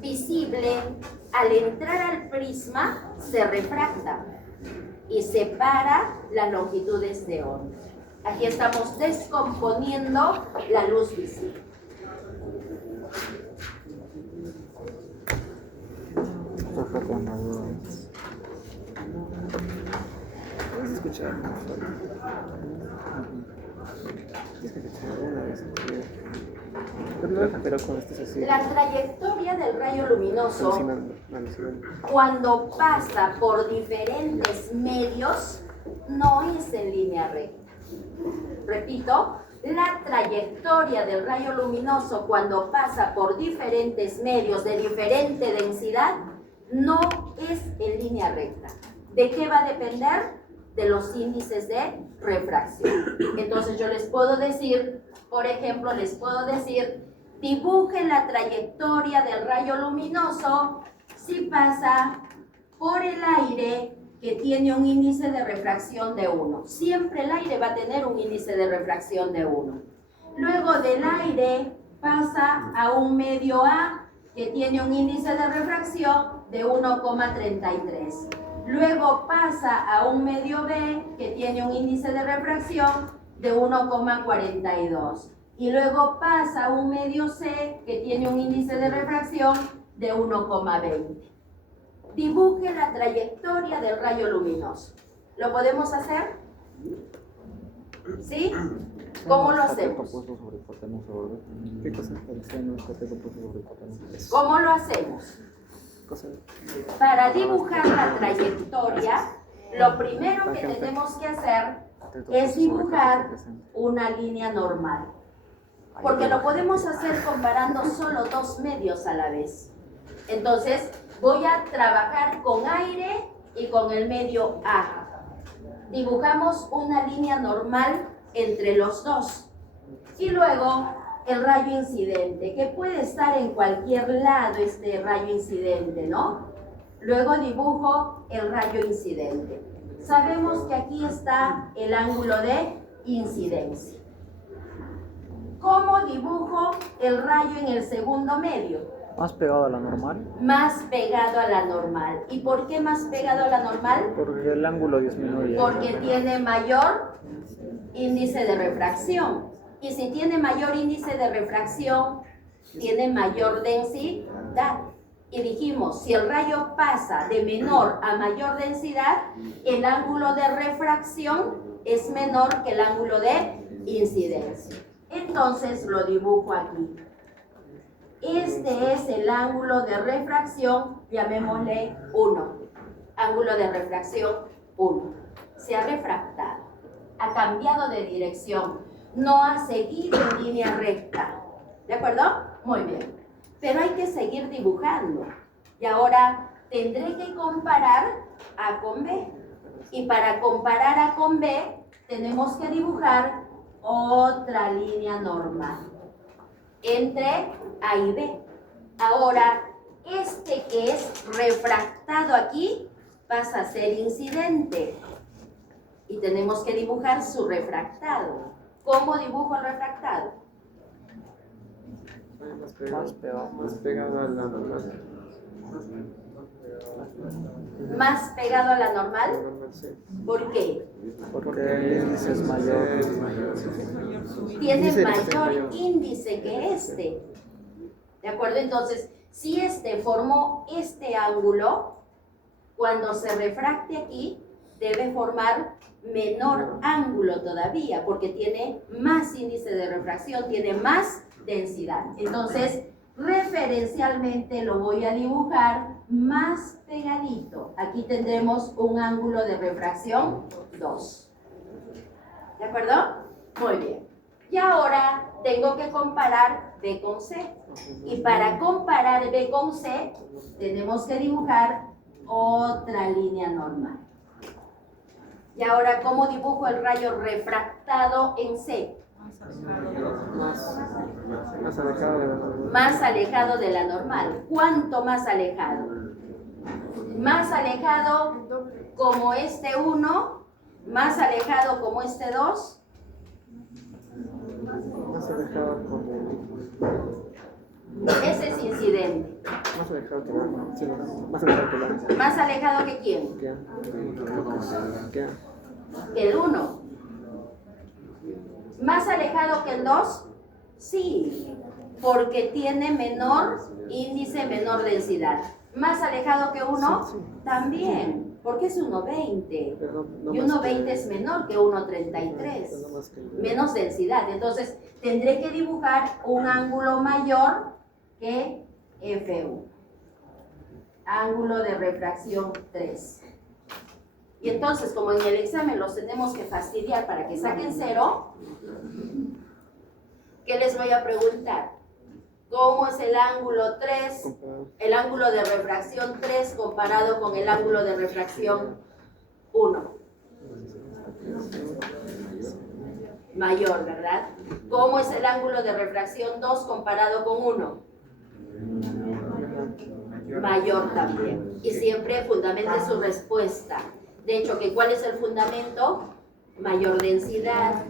visible al entrar al prisma se refracta y separa las longitudes de onda. Aquí estamos descomponiendo la luz visible. ¿Puedes escuchar? Pero con esto es así. La trayectoria del rayo luminoso, cuando pasa por diferentes medios, no es en línea recta. Repito, la trayectoria del rayo luminoso cuando pasa por diferentes medios de diferente densidad no es en línea recta. ¿De qué va a depender? De los índices de refracción. Entonces yo les puedo decir, por ejemplo, dibujen la trayectoria del rayo luminoso si pasa por el aire que tiene un índice de refracción de 1. Siempre el aire va a tener un índice de refracción de 1. Luego del aire pasa a un medio A que tiene un índice de refracción de 1,33. Luego pasa a un medio B que tiene un índice de refracción de 1,42. Y luego pasa a un medio C que tiene un índice de refracción de 1,20. Dibuje la trayectoria del rayo luminoso. ¿Lo podemos hacer? ¿Sí? ¿Cómo lo hacemos? ¿Cómo lo hacemos? Para dibujar la trayectoria, lo primero que tenemos que hacer es dibujar una línea normal. Porque lo podemos hacer comparando solo dos medios a la vez. Entonces, voy a trabajar con aire y con el medio A. Dibujamos una línea normal entre los dos. Y luego el rayo incidente, que puede estar en cualquier lado este rayo incidente, ¿no? Luego dibujo el rayo incidente. Sabemos que aquí está el ángulo de incidencia. ¿Cómo dibujo el rayo en el segundo medio? ¿Más pegado a la normal? Más pegado a la normal. ¿Y por qué más pegado a la normal? Porque el ángulo disminuye. Porque tiene mayor índice de refracción. Y si tiene mayor índice de refracción, tiene mayor densidad. Y dijimos, si el rayo pasa de menor a mayor densidad, el ángulo de refracción es menor que el ángulo de incidencia. Entonces lo dibujo aquí. Este es el ángulo de refracción, llamémosle 1. Ángulo de refracción 1. Se ha refractado, ha cambiado de dirección, no ha seguido en línea recta. ¿De acuerdo? Muy bien. Pero hay que seguir dibujando. Y ahora tendré que comparar A con B. Y para comparar A con B, tenemos que dibujar otra línea normal entre A y B. Ahora, este que es refractado aquí pasa a ser incidente. Y tenemos que dibujar su refractado. ¿Cómo dibujo el refractado? Más pegado a la normal. Más pegado a la normal. ¿Por qué? Porque el índice es mayor. Tiene mayor índice que este. ¿De acuerdo? Entonces, si este formó este ángulo, cuando se refracte aquí, debe formar menor ángulo todavía, porque tiene más índice de refracción, tiene más densidad. Entonces, referencialmente lo voy a dibujar más pegadito. Aquí tendremos un ángulo de refracción 2. ¿De acuerdo? Muy bien. Y ahora tengo que comparar B con C. Y para comparar B con C, tenemos que dibujar otra línea normal. Y ahora, ¿cómo dibujo el rayo refractado en C? Más alejado de la normal. Más alejado de la normal. ¿Cuánto más alejado? Más alejado como este 1, más alejado como este 2. Más alejado con el... Ese es incidente. Más alejado que la. Sí, más alejado que la. ¿Más alejado que quién? ¿Qué? Que el 1. ¿Más alejado que el 2? Sí, porque tiene menor índice, menor densidad. ¿Más alejado que 1? Sí. También, porque es 1,20. No Y 1,20 es menor que 1,33. Menos densidad. Entonces, tendré que dibujar un ángulo mayor que F1. Ángulo de refracción 3. Y entonces, como en el examen los tenemos que fastidiar para que saquen 0, ¿qué les voy a preguntar? ¿Cómo es el ángulo 3, el ángulo de refracción 3 comparado con el ángulo de refracción 1? Mayor, ¿verdad? ¿Cómo es el ángulo de refracción 2 comparado con 1? Mayor también. Y siempre fundamente su respuesta. De hecho, ¿cuál es el fundamento? Mayor densidad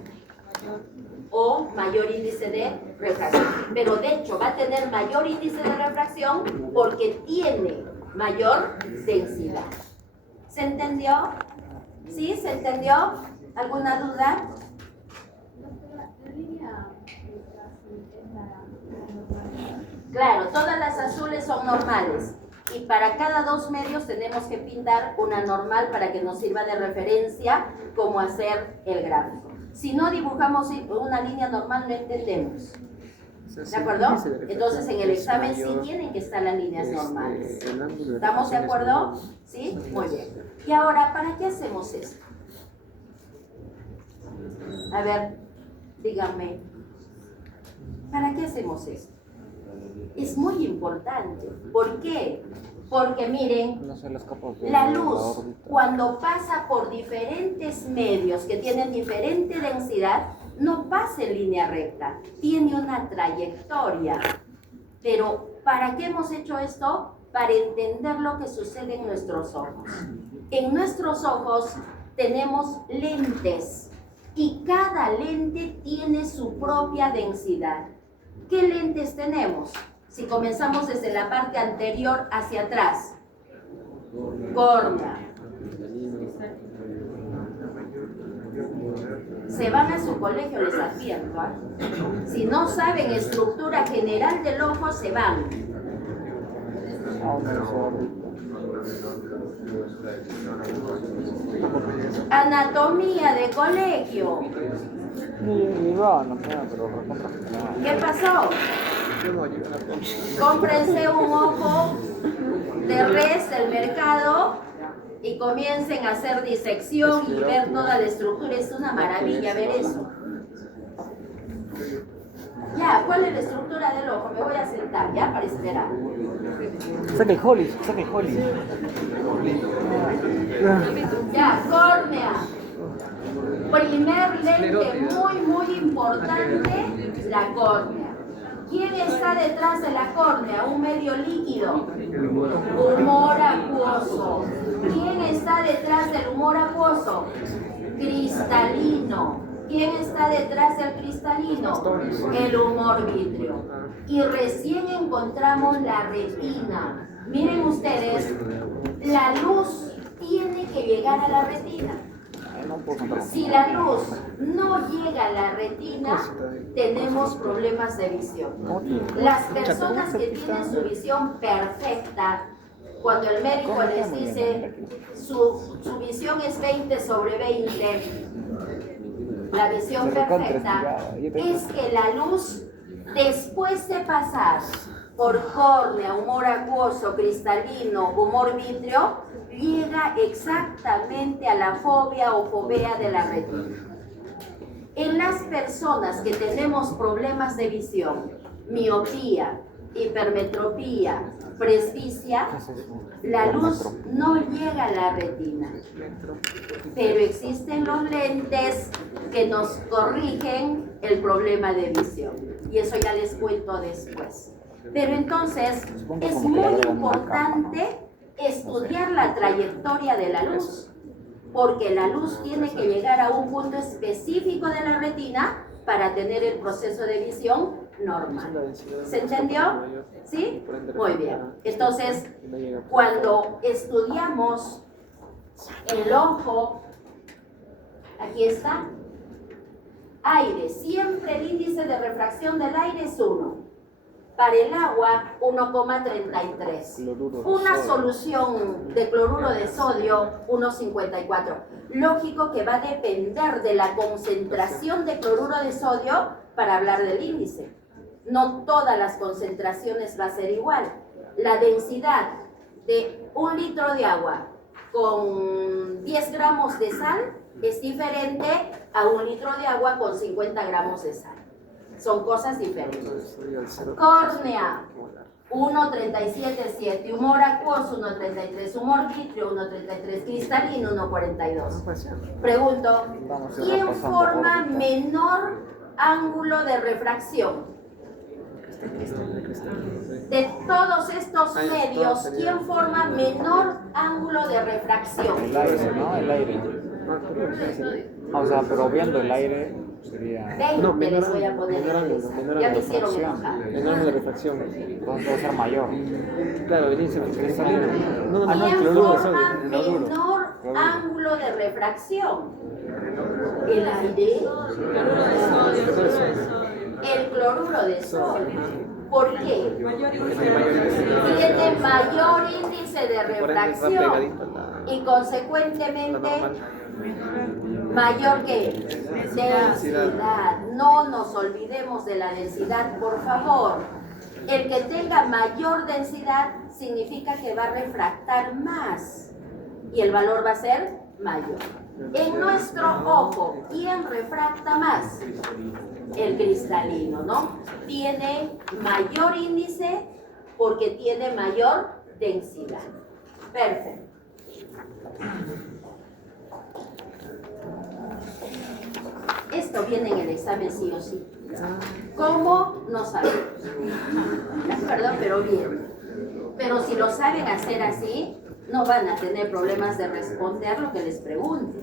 o mayor índice de refracción. Pero de hecho va a tener mayor índice de refracción porque tiene mayor densidad. ¿Se entendió? ¿Sí? ¿Se entendió? ¿Alguna duda? Claro, todas las azules son normales. Y para cada 2 medios tenemos que pintar una normal para que nos sirva de referencia cómo hacer el gráfico. Si no dibujamos una línea normal, no entendemos. ¿De acuerdo? Entonces en el examen sí tienen que estar las líneas normales. ¿Estamos de acuerdo? ¿Sí? Muy bien. Y ahora, ¿para qué hacemos esto? A ver, díganme. ¿Para qué hacemos esto? Es muy importante. ¿Por qué? Porque miren, la luz cuando pasa por diferentes medios que tienen diferente densidad, no pasa en línea recta, tiene una trayectoria. Pero ¿para qué hemos hecho esto? Para entender lo que sucede en nuestros ojos. En nuestros ojos tenemos lentes y cada lente tiene su propia densidad. ¿Qué lentes tenemos? Si comenzamos desde la parte anterior hacia atrás, córnea. Se van a su colegio, les advierto, ¿eh? Si no saben estructura general del ojo, se van. Anatomía de colegio. ¿Qué pasó? Cómprense un ojo de res del mercado y comiencen a hacer disección y ver toda la estructura. Es una maravilla ver eso. Ya, ¿cuál es la estructura del ojo? Me voy a sentar, ya, para esperar. Saca el Holly, saca el Holly. Ya, córnea. Primer lente muy importante, la córnea. ¿Quién está detrás de la córnea? Un medio líquido. Humor acuoso. ¿Quién está detrás del humor acuoso? Cristalino. ¿Quién está detrás del cristalino? El humor vítreo. Y recién encontramos la retina. Miren ustedes, la luz tiene que llegar a la retina. Si la luz no llega a la retina, tenemos problemas de visión. Las personas que tienen su visión perfecta, cuando el médico les dice su visión es 20/20, la visión perfecta, es que la luz, después de pasar por córnea, humor acuoso, cristalino, humor vítreo, llega exactamente a la fobia o fovea de la retina. En las personas que tenemos problemas de visión, miopía, hipermetropía, presbicia, la luz no llega a la retina. Pero existen los lentes que nos corrigen el problema de visión. Y eso ya les cuento después. Pero entonces es muy importante estudiar la trayectoria de la luz, porque la luz tiene que llegar a un punto específico de la retina para tener el proceso de visión normal. ¿Se entendió? ¿Sí? Muy bien. Entonces, cuando estudiamos el ojo, aquí está, aire, siempre el índice de refracción del aire es 1. Para el agua, 1,33. Una solución de cloruro de sodio, 1,54. Lógico que va a depender de la concentración de cloruro de sodio para hablar del índice. No todas las concentraciones va a ser igual. La densidad de 1 litro de agua con 10 gramos de sal es diferente a 1 litro de agua con 50 gramos de sal. Son cosas diferentes. Córnea, 1,37,7. Humor acuoso, 1,33. Humor vítreo, 1,33. Cristalino, 1,42. Pregunto, ¿quién forma menor ángulo de refracción? De todos estos medios, ¿quién forma menor ángulo de refracción? El aire, ¿no? El aire. O sea, pero viendo el aire sería... 20 les voy a poner en esa. Ya me hicieron enojar. Menor de refracción. Entonces debe ser mayor. Claro, el índice cristalino. ¿Quién cloruro de forma sodio. Cloruro. menor ángulo de refracción? El aire. El cloruro de sodio. ¿Por qué? Tiene mayor índice de refracción y consecuentemente mayor que densidad. No nos olvidemos de la densidad, por favor. El que tenga mayor densidad significa que va a refractar más y el valor va a ser mayor. En nuestro ojo, ¿quién refracta más? El cristalino, ¿no? Tiene mayor índice porque tiene mayor densidad. Perfecto. Esto viene en el examen sí o sí. ¿Cómo? No sabemos. Perdón, pero bien. Pero si lo saben hacer así, no van a tener problemas de responder lo que les pregunte.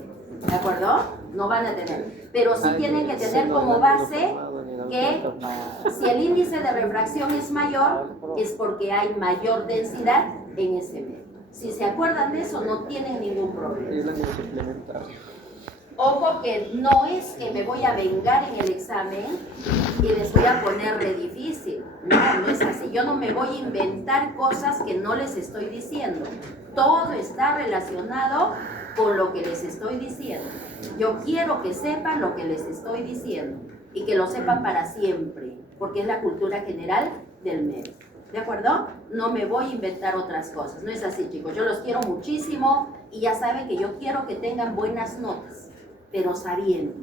¿De acuerdo? No van a tener. Pero sí tienen que tener como base que si el índice de refracción es mayor, es porque hay mayor densidad en ese medio. Si se acuerdan de eso, no tienen ningún problema. Ojo que no es que me voy a vengar en el examen y les voy a poner re difícil. No, no es así. Yo no me voy a inventar cosas que no les estoy diciendo. Todo está relacionado con lo que les estoy diciendo. Yo quiero que sepan lo que les estoy diciendo y que lo sepan para siempre, porque es la cultura general del medio. ¿De acuerdo? No me voy a inventar otras cosas. No es así, chicos. Yo los quiero muchísimo y ya saben que yo quiero que tengan buenas notas, pero sabiendo,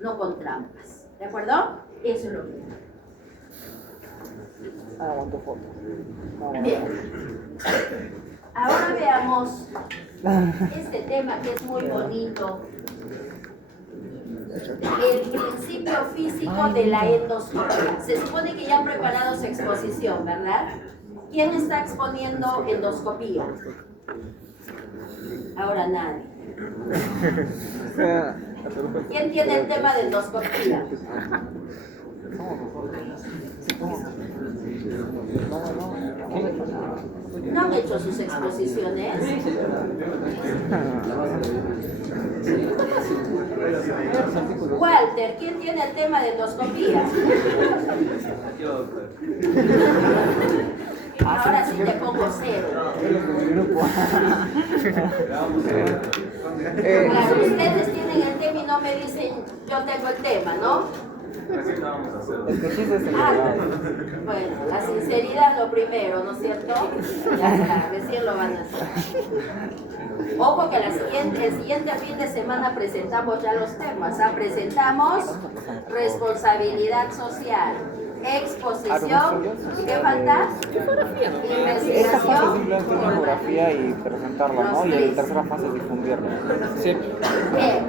no con trampas. ¿De acuerdo? Eso es lo que... Aguanto foto. Bien. Ahora veamos este tema que es muy bonito. El principio físico de la endoscopia. Se supone que ya han preparado su exposición, ¿verdad? ¿Quién está exponiendo endoscopía? Ahora nadie. ¿Quién tiene el tema de endoscopía? ¿No han hecho sus exposiciones? Walter, ¿quién tiene el tema de endoscopía? Ahora sí te pongo 0. Claro, ustedes tienen el tema y no me dicen yo tengo el tema, ¿no? Bueno, la sinceridad lo primero, ¿no es cierto? Ya está, recién lo van a hacer. Ojo que el siguiente fin de semana presentamos ya los temas. Presentamos responsabilidad social, exposición, ¿qué falta? Esta fase es Investigación, simplemente una infografía y presentarlo, ¿no? Y la tercera fase es difundirlo. Sí. Bien.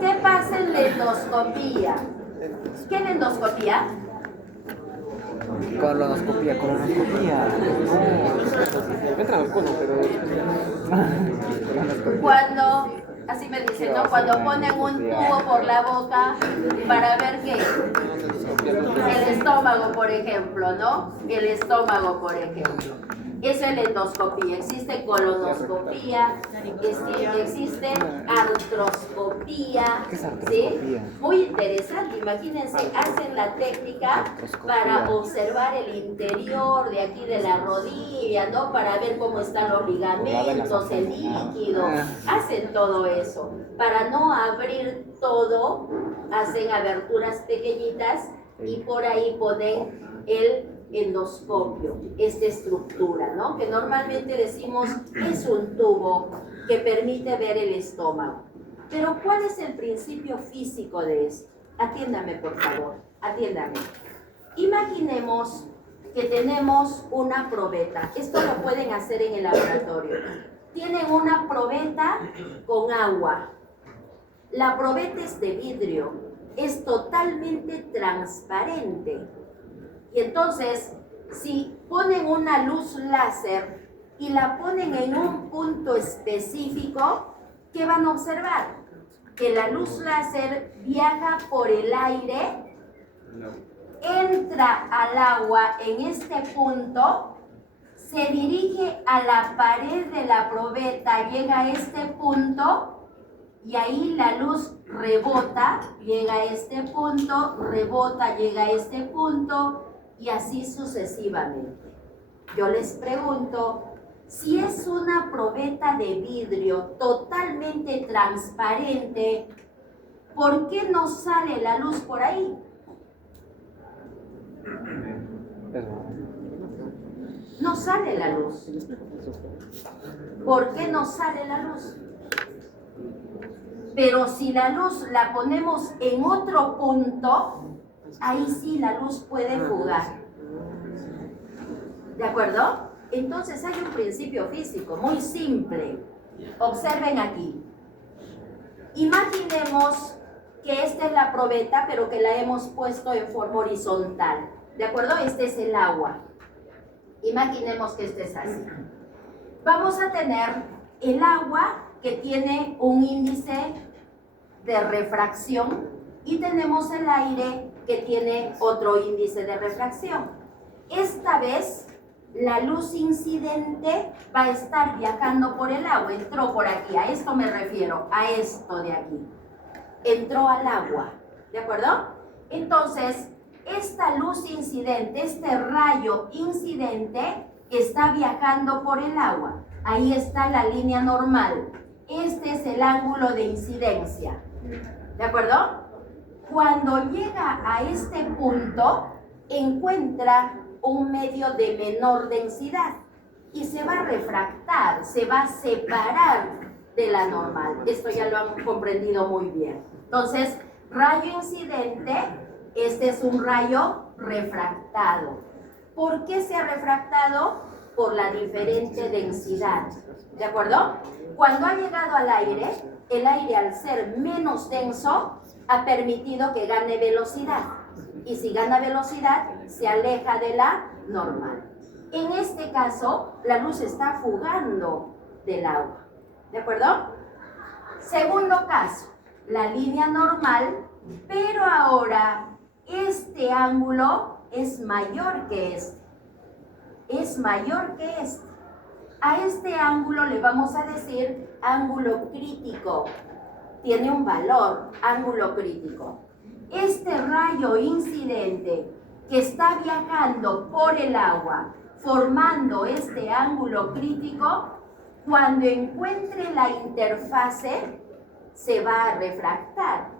¿Qué pasa en la endoscopía? ¿Qué es la endoscopía? Colonoscopía. Entra al cono, pero... Cuando Así me dicen, ¿no? Cuando ponen un tubo por la boca para ver qué. El estómago, por ejemplo, ¿no? El estómago, por ejemplo. Eso es la endoscopía. Existe colonoscopía, existe artroscopía, ¿sí? Muy interesante. Imagínense, hacen la técnica para observar el interior de aquí de la rodilla, ¿no? Para ver cómo están los ligamentos, el líquido. Hacen todo eso. Para no abrir todo, hacen aberturas pequeñitas y por ahí ponen el endoscopio, esta estructura, ¿no? Que normalmente decimos es un tubo que permite ver el estómago. Pero ¿cuál es el principio físico de esto? Atiéndame, por favor, atiéndame. Imaginemos que tenemos una probeta. Esto lo pueden hacer en el laboratorio. Tienen una probeta con agua. La probeta es de vidrio, es totalmente transparente. Y entonces, si ponen una luz láser y la ponen en un punto específico, ¿qué van a observar? Que la luz láser viaja por el aire, entra al agua en este punto, se dirige a la pared de la probeta, llega a este punto, y ahí la luz rebota, llega a este punto, rebota, llega a este punto, y así sucesivamente. Yo les pregunto, si es una probeta de vidrio totalmente transparente, ¿por qué no sale la luz por ahí? No sale la luz. ¿Por qué no sale la luz? Pero si la luz la ponemos en otro punto, ahí sí la luz puede fugar. ¿De acuerdo? Entonces hay un principio físico muy simple. Observen aquí. Imaginemos que esta es la probeta, pero que la hemos puesto en forma horizontal. ¿De acuerdo? Este es el agua. Imaginemos que este es así. Vamos a tener el agua que tiene un índice de refracción y tenemos el aire que tiene otro índice de refracción. Esta vez la luz incidente va a estar viajando por el agua, entró por aquí, a esto me refiero, a esto de aquí. Entró al agua, ¿de acuerdo? Entonces, esta luz incidente, este rayo incidente, está viajando por el agua. Ahí está la línea normal. Este es el ángulo de incidencia. ¿De acuerdo? Cuando llega a este punto, encuentra un medio de menor densidad y se va a refractar, se va a separar de la normal. Esto ya lo han comprendido muy bien. Entonces, rayo incidente, este es un rayo refractado. ¿Por qué se ha refractado? Por la diferente densidad. ¿De acuerdo? Cuando ha llegado al aire, el aire al ser menos denso ha permitido que gane velocidad. Y si gana velocidad, se aleja de la normal. En este caso, la luz está fugando del agua. ¿De acuerdo? Segundo caso, la línea normal, pero ahora este ángulo es mayor que este. Es mayor que este. A este ángulo le vamos a decir ángulo crítico. Tiene un valor, ángulo crítico. Este rayo incidente que está viajando por el agua, formando este ángulo crítico, cuando encuentre la interfase, se va a refractar.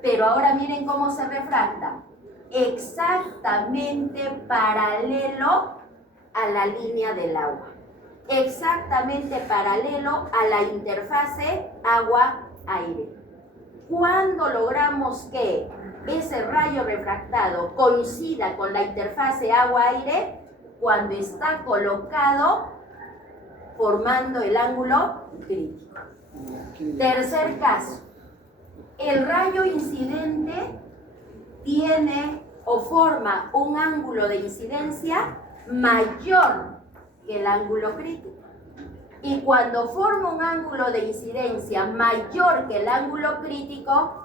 Pero ahora miren cómo se refracta. Exactamente paralelo a la línea del agua. Exactamente paralelo a la interfase agua-aire. ¿Cuándo logramos que ese rayo refractado coincida con la interfase agua-aire? Cuando está colocado formando el ángulo crítico. Tercer caso, el rayo incidente tiene o forma un ángulo de incidencia mayor que el ángulo crítico. Y cuando forma un ángulo de incidencia mayor que el ángulo crítico,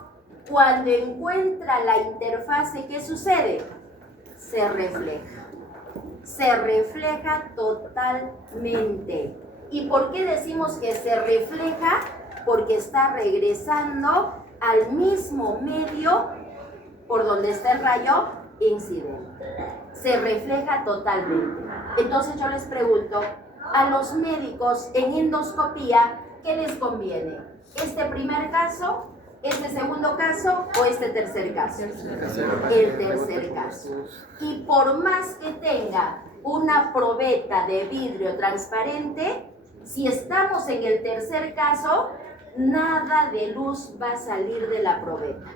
cuando encuentra la interfase, ¿qué sucede? Se refleja. Se refleja totalmente. ¿Y por qué decimos que se refleja? Porque está regresando al mismo medio por donde está el rayo incidente. Se refleja totalmente. Entonces yo les pregunto a los médicos en endoscopía, ¿qué les conviene? ¿Este primer caso, este segundo caso o este tercer caso? El tercer caso. Y por más que tenga una probeta de vidrio transparente, si estamos en el tercer caso, nada de luz va a salir de la probeta.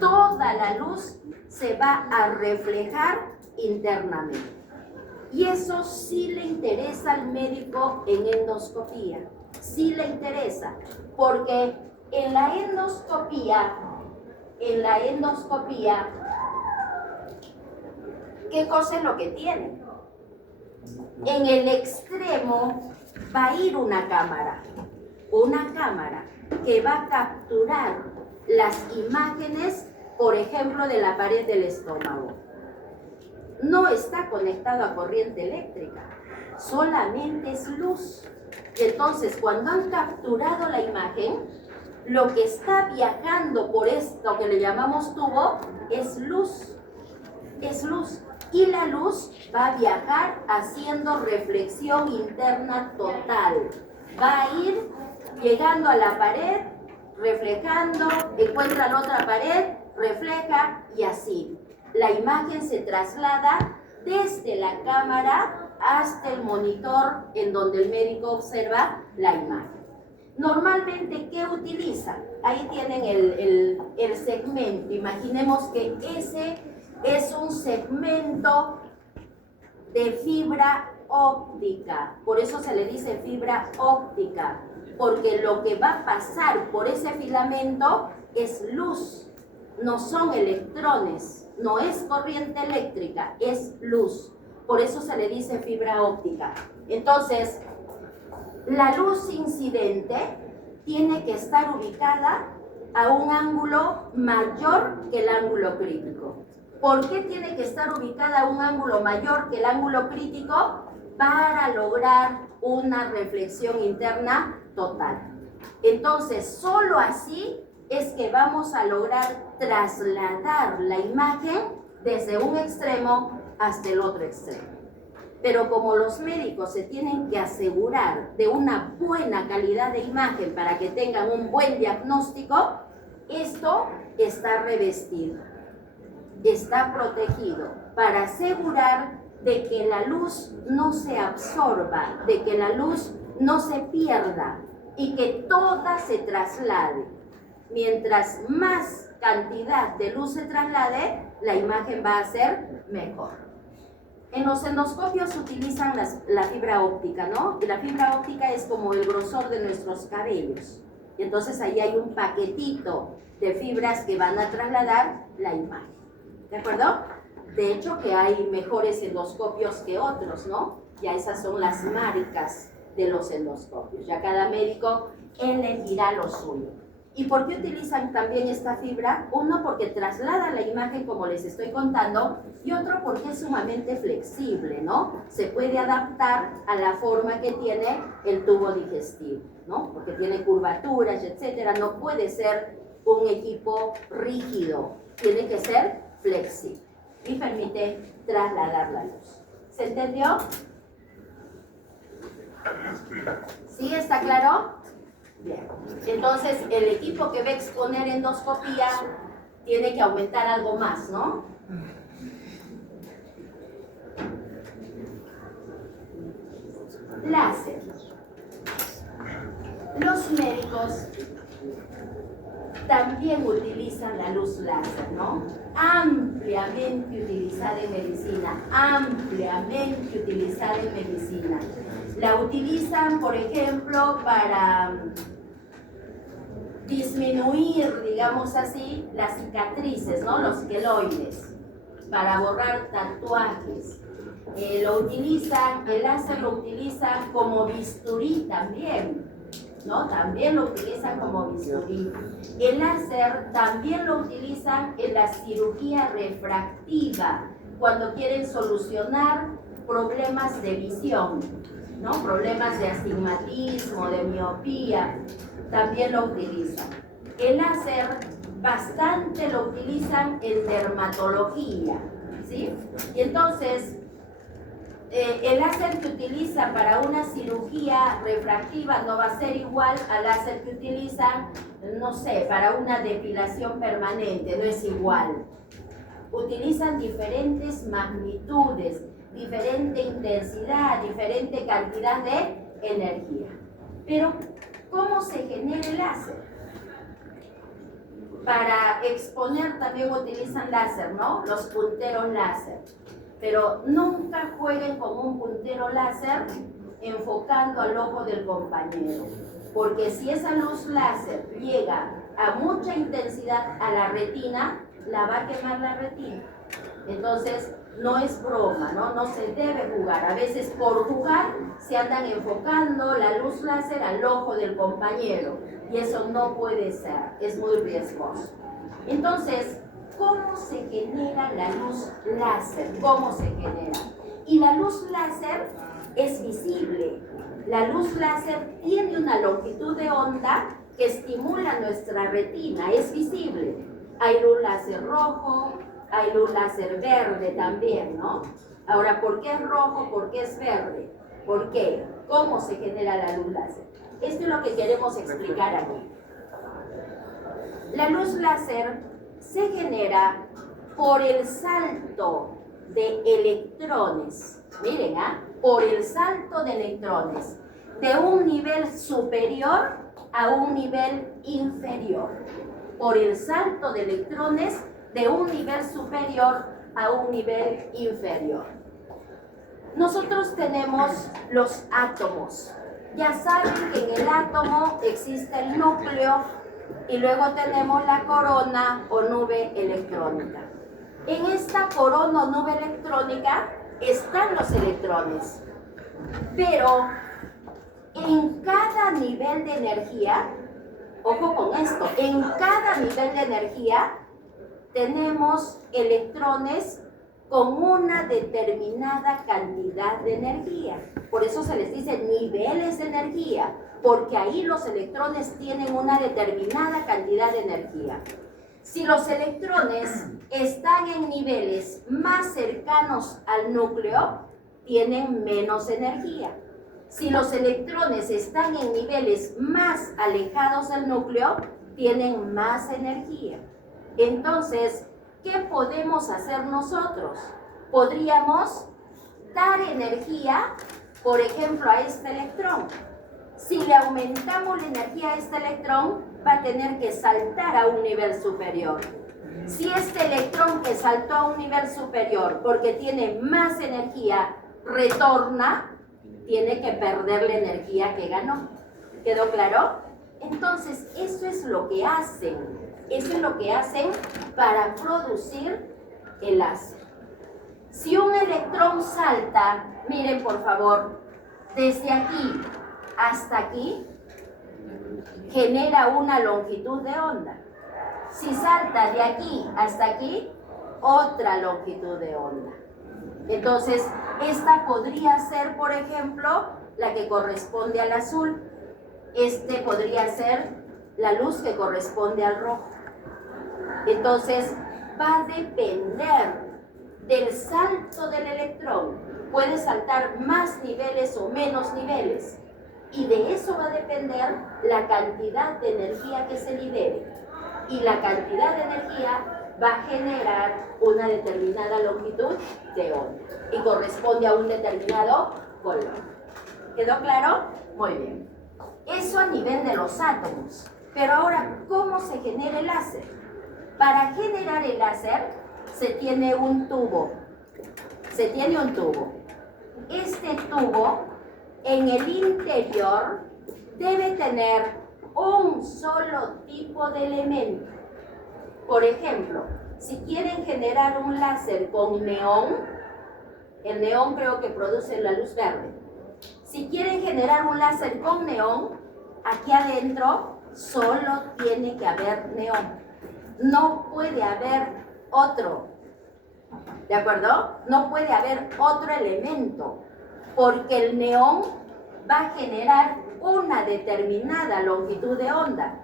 Toda la luz se va a reflejar internamente. Y eso sí le interesa al médico en endoscopía. Sí le interesa, porque en la endoscopía, ¿qué cosa es lo que tiene? En el extremo va a ir una cámara que va a capturar las imágenes, por ejemplo, de la pared del estómago. No está conectado a corriente eléctrica, solamente es luz. Y entonces, cuando han capturado la imagen, lo que está viajando por esto que le llamamos tubo es luz. Es luz. Y la luz va a viajar haciendo reflexión interna total. Va a ir llegando a la pared, reflejando, encuentra la otra pared, refleja y así. La imagen se traslada desde la cámara hasta el monitor en donde el médico observa la imagen. Normalmente, ¿qué utilizan? Ahí tienen el segmento. Imaginemos que ese es un segmento de fibra óptica. Por eso se le dice fibra óptica, porque lo que va a pasar por ese filamento es luz. No son electrones, no es corriente eléctrica, es luz. Por eso se le dice fibra óptica. Entonces, la luz incidente tiene que estar ubicada a un ángulo mayor que el ángulo crítico. ¿Por qué tiene que estar ubicada a un ángulo mayor que el ángulo crítico? Para lograr una reflexión interna total. Entonces, solo así es que vamos a lograr trasladar la imagen desde un extremo hasta el otro extremo. Pero como los médicos se tienen que asegurar de una buena calidad de imagen para que tengan un buen diagnóstico, esto está revestido, está protegido para asegurar de que la luz no se absorba, de que la luz no se pierda y que toda se traslade. Mientras más cantidad de luz se traslade, la imagen va a ser mejor. En los endoscopios se utilizan la fibra óptica, ¿no? Y la fibra óptica es como el grosor de nuestros cabellos. Y entonces ahí hay un paquetito de fibras que van a trasladar la imagen. ¿De acuerdo? De hecho que hay mejores endoscopios que otros, ¿no? Ya esas son las marcas de los endoscopios. Ya cada médico elegirá lo suyo. ¿Y por qué utilizan también esta fibra? Uno, porque traslada la imagen como les estoy contando, y otro porque es sumamente flexible, ¿no? Se puede adaptar a la forma que tiene el tubo digestivo, ¿no? Porque tiene curvaturas, etcétera. No puede ser un equipo rígido, tiene que ser flexible y permite trasladar la luz. ¿Se entendió? ¿Sí? ¿Está claro? Bien. Entonces, el equipo que va a exponer endoscopía tiene que aumentar algo más, ¿no? Láser. Los médicos también utilizan la luz láser, ¿no? Ampliamente utilizada en medicina, ampliamente utilizada en medicina. La utilizan, por ejemplo, para disminuir, digamos así, las cicatrices, ¿no? Los queloides, para borrar tatuajes, el láser lo utilizan como bisturí también, ¿no? También lo utilizan como bisturí. El láser también lo utilizan en la cirugía refractiva, cuando quieren solucionar problemas de visión, ¿no? Problemas de astigmatismo, de miopía, también lo utilizan. El láser bastante lo utilizan en dermatología, ¿sí? Y entonces, el láser que utilizan para una cirugía refractiva no va a ser igual al láser que utilizan, no sé, para una depilación permanente, no es igual. Utilizan diferentes magnitudes, diferente intensidad, diferente cantidad de energía. Pero, ¿cómo se genera el láser? Para exponer también utilizan láser, ¿no? Los punteros láser. Pero nunca jueguen con un puntero láser enfocando al ojo del compañero. Porque si esa luz láser llega a mucha intensidad a la retina, la va a quemar la retina. Entonces, no es broma, ¿no? No se debe jugar. A veces por jugar se andan enfocando la luz láser al ojo del compañero. Y eso no puede ser, es muy riesgoso. Entonces, ¿cómo se genera la luz láser? ¿Cómo se genera? Y la luz láser es visible. La luz láser tiene una longitud de onda que estimula nuestra retina, es visible. Hay luz láser rojo, hay luz láser verde también, ¿no? Ahora, ¿por qué es rojo? ¿Por qué es verde? ¿Por qué? ¿Cómo se genera la luz láser? Esto es lo que queremos explicar aquí. La luz láser se genera por el salto de electrones. Miren, por el salto de electrones de un nivel superior a un nivel inferior. Por el salto de electrones de un nivel superior a un nivel inferior. Nosotros tenemos los átomos. Ya saben que en el átomo existe el núcleo y luego tenemos la corona o nube electrónica. En esta corona o nube electrónica están los electrones, pero en cada nivel de energía, ojo con esto, en cada nivel de energía tenemos electrones con una determinada cantidad de energía. Por eso se les dice niveles de energía, porque ahí los electrones tienen una determinada cantidad de energía. Si los electrones están en niveles más cercanos al núcleo, tienen menos energía. Si los electrones están en niveles más alejados del núcleo, tienen más energía. Entonces, ¿qué podemos hacer nosotros? Podríamos dar energía, por ejemplo, a este electrón. Si le aumentamos la energía a este electrón, va a tener que saltar a un nivel superior. Si este electrón que saltó a un nivel superior porque tiene más energía, retorna, tiene que perder la energía que ganó. ¿Quedó claro? Entonces, eso es lo que hacen. Eso es lo que hacen para producir el láser. Si un electrón salta, miren por favor, desde aquí hasta aquí, genera una longitud de onda. Si salta de aquí hasta aquí, otra longitud de onda. Entonces, esta podría ser, por ejemplo, la que corresponde al azul. Este podría ser la luz que corresponde al rojo. Entonces, va a depender del salto del electrón. Puede saltar más niveles o menos niveles. Y de eso va a depender la cantidad de energía que se libere. Y la cantidad de energía va a generar una determinada longitud de onda. Y corresponde a un determinado color. ¿Quedó claro? Muy bien. Eso a nivel de los átomos. Pero ahora, ¿cómo se genera el láser? Para generar el láser se tiene un tubo. Se tiene un tubo. Este tubo en el interior debe tener un solo tipo de elemento. Por ejemplo, si quieren generar un láser con neón, El neón creo que produce la luz verde. Si quieren generar un láser con neón, aquí adentro solo tiene que haber neón. No puede haber otro. ¿De acuerdo? No puede haber otro elemento, porque el neón va a generar una determinada longitud de onda.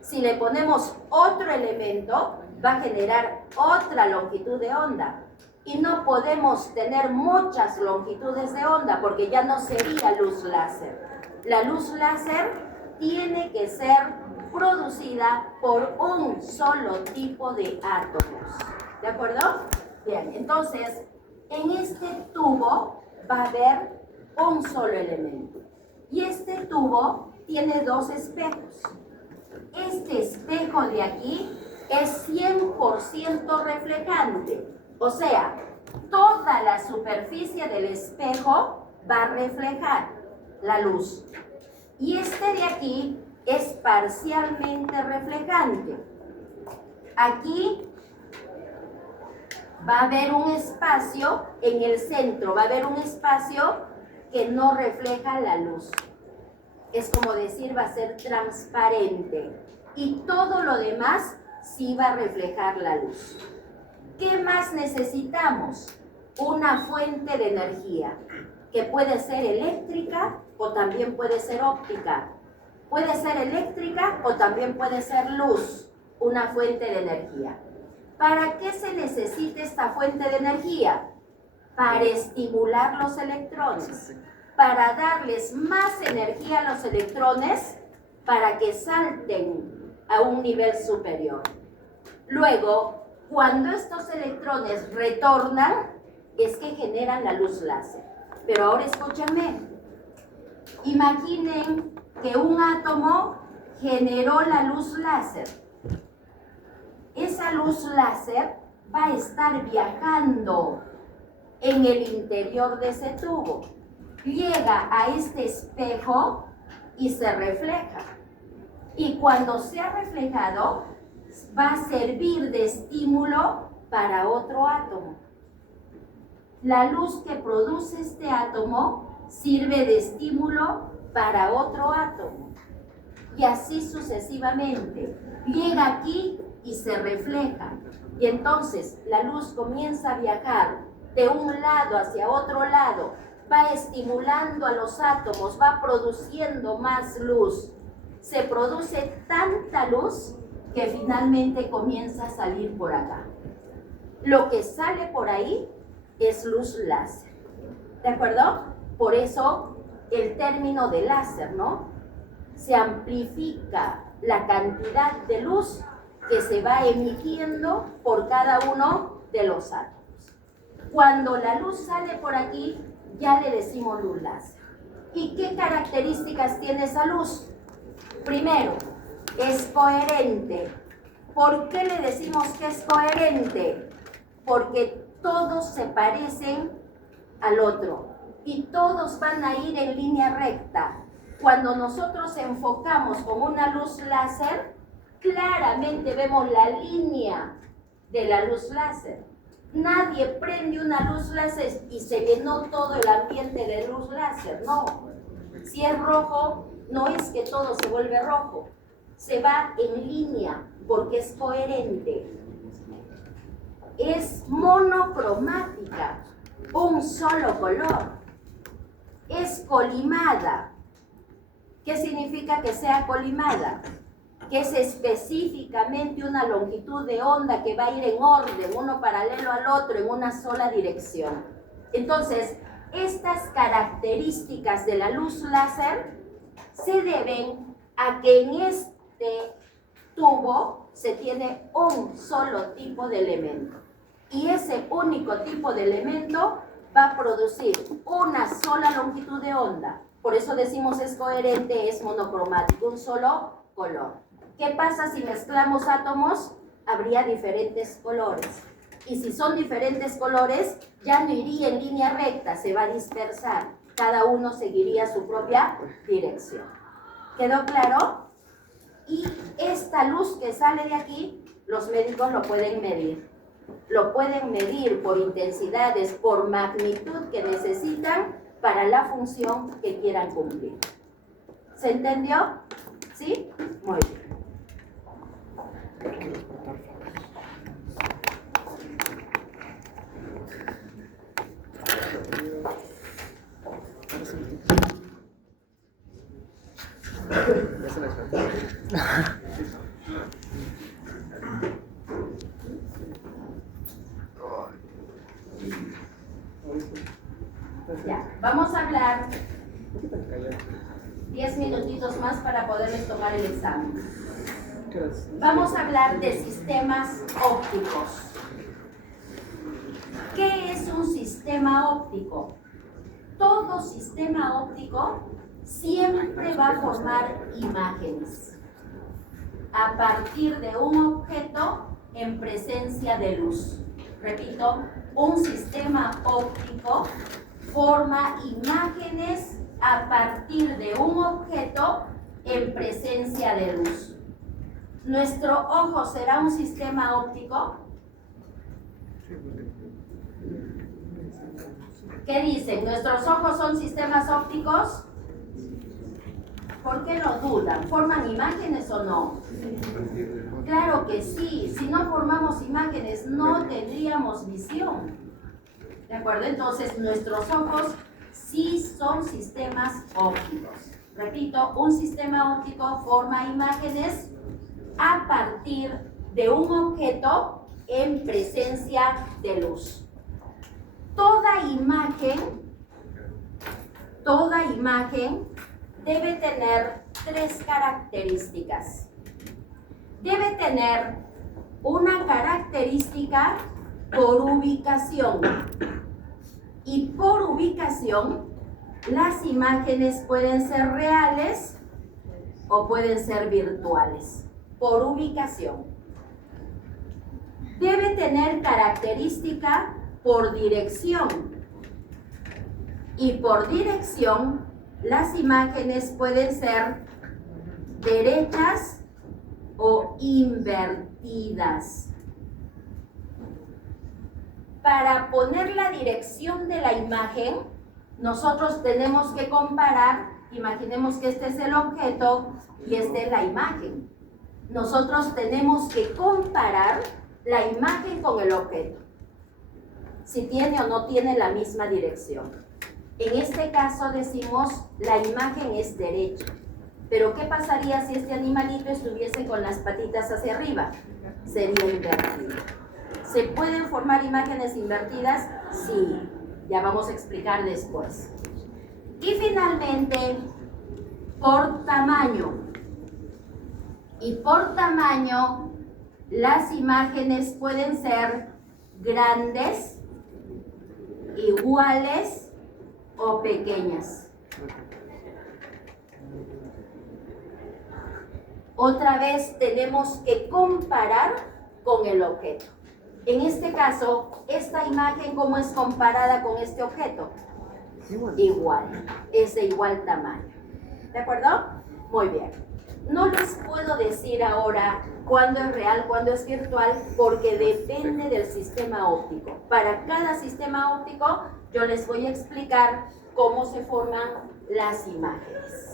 Si le ponemos otro elemento, va a generar otra longitud de onda. Y no podemos tener muchas longitudes de onda porque ya no sería luz láser. La luz láser tiene que ser producida por un solo tipo de átomos. ¿De acuerdo? Bien, entonces, en este tubo va a haber un solo elemento. Y este tubo tiene dos espejos. Este espejo de aquí es 100% reflejante. O sea, toda la superficie del espejo va a reflejar la luz. Y este de aquí es parcialmente reflejante. Aquí va a haber un espacio en el centro, va a haber un espacio que no refleja la luz. Es como decir, va a ser transparente. Y todo lo demás sí va a reflejar la luz. ¿Qué más necesitamos? Una fuente de energía, que puede ser eléctrica o también puede ser óptica. Puede ser eléctrica o también puede ser luz, una fuente de energía. ¿Para qué se necesita esta fuente de energía? Para estimular los electrones, para darles más energía a los electrones para que salten a un nivel superior. Luego, cuando estos electrones retornan, es que generan la luz láser. Pero ahora escúchenme. Imaginen que un átomo generó la luz láser. Esa luz láser va a estar viajando en el interior de ese tubo. Llega a este espejo y se refleja. Y cuando se ha reflejado, va a servir de estímulo para otro átomo. La luz que produce este átomo sirve de estímulo para otro átomo. Y así sucesivamente. Llega aquí y se refleja. Y entonces la luz comienza a viajar de un lado hacia otro lado. Va estimulando a los átomos, va produciendo más luz. Se produce tanta luz que finalmente comienza a salir por acá. Lo que sale por ahí es luz láser. ¿De acuerdo? Por eso el término de láser, ¿no? Se amplifica la cantidad de luz que se va emitiendo por cada uno de los átomos. Cuando la luz sale por aquí, ya le decimos luz láser. ¿Y qué características tiene esa luz? Primero, es coherente. ¿Por qué le decimos que es coherente? Porque todos se parecen al otro y todos van a ir en línea recta. Cuando nosotros enfocamos con una luz láser, claramente vemos la línea de la luz láser. Nadie prende una luz láser y se llenó todo el ambiente de luz láser, no. Si es rojo, no es que todo se vuelve rojo, se va en línea porque es coherente. Es monocromática, un solo color. Es colimada. ¿Qué significa que sea colimada? Que es específicamente una longitud de onda que va a ir en orden, uno paralelo al otro, en una sola dirección. Entonces, estas características de la luz láser se deben a que en este tubo se tiene un solo tipo de elemento. Y ese único tipo de elemento va a producir una sola longitud de onda. Por eso decimos es coherente, es monocromático, un solo color. ¿Qué pasa si mezclamos átomos? Habría diferentes colores. Y si son diferentes colores, ya no iría en línea recta, se va a dispersar. Cada uno seguiría su propia dirección. ¿Quedó claro? Y esta luz que sale de aquí, los médicos lo pueden medir. Lo pueden medir por intensidades, por magnitud que necesitan para la función que quieran cumplir. ¿Se entendió? ¿Sí? Muy bien. Ya, vamos a hablar 10 minutitos más para poderles tomar el examen. Vamos a hablar de sistemas ópticos. ¿Qué es un sistema óptico? Todo sistema óptico siempre va a formar imágenes a partir de un objeto en presencia de luz. Repito, un sistema óptico forma imágenes a partir de un objeto en presencia de luz. ¿Nuestro ojo será un sistema óptico? ¿Qué dicen? ¿Nuestros ojos son sistemas ópticos? ¿Por qué lo dudan? ¿Forman imágenes o no? Claro que sí. Si no formamos imágenes, no tendríamos visión. ¿De acuerdo? Entonces, nuestros ojos sí son sistemas ópticos. Repito, un sistema óptico forma imágenes a partir de un objeto en presencia de luz. Toda imagen debe tener tres características. Debe tener una característica por ubicación. Y por ubicación, las imágenes pueden ser reales o pueden ser virtuales. Por ubicación. Debe tener característica por dirección. Y por dirección, las imágenes pueden ser derechas o invertidas. Para poner la dirección de la imagen, nosotros tenemos que comparar, imaginemos que este es el objeto y esta es la imagen. Nosotros tenemos que comparar la imagen con el objeto, si tiene o no tiene la misma dirección. En este caso decimos la imagen es derecha. Pero ¿qué pasaría si este animalito estuviese con las patitas hacia arriba? Sería invertido. ¿Se pueden formar imágenes invertidas? Sí. Ya vamos a explicar después. Y finalmente, por tamaño. Y por tamaño, las imágenes pueden ser grandes, iguales o pequeñas. Otra vez tenemos que comparar con el objeto. En este caso, esta imagen, ¿cómo es comparada con este objeto? Igual, es de igual tamaño. ¿De acuerdo? Muy bien. No les puedo decir ahora cuándo es real, cuándo es virtual, porque depende del sistema óptico. Para cada sistema óptico, yo les voy a explicar cómo se forman las imágenes.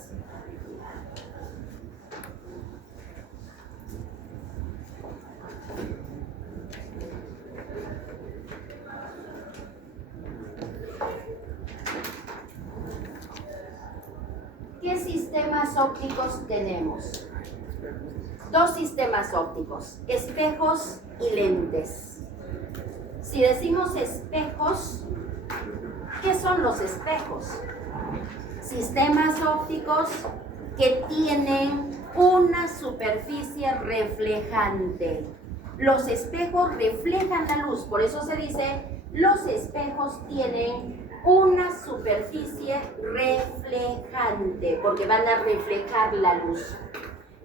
¿Qué sistemas ópticos tenemos? Dos sistemas ópticos, espejos y lentes. Si decimos espejos, ¿qué son los espejos? Sistemas ópticos que tienen una superficie reflejante. Los espejos reflejan la luz, por eso se dice, los espejos tienen una superficie reflejante, porque van a reflejar la luz.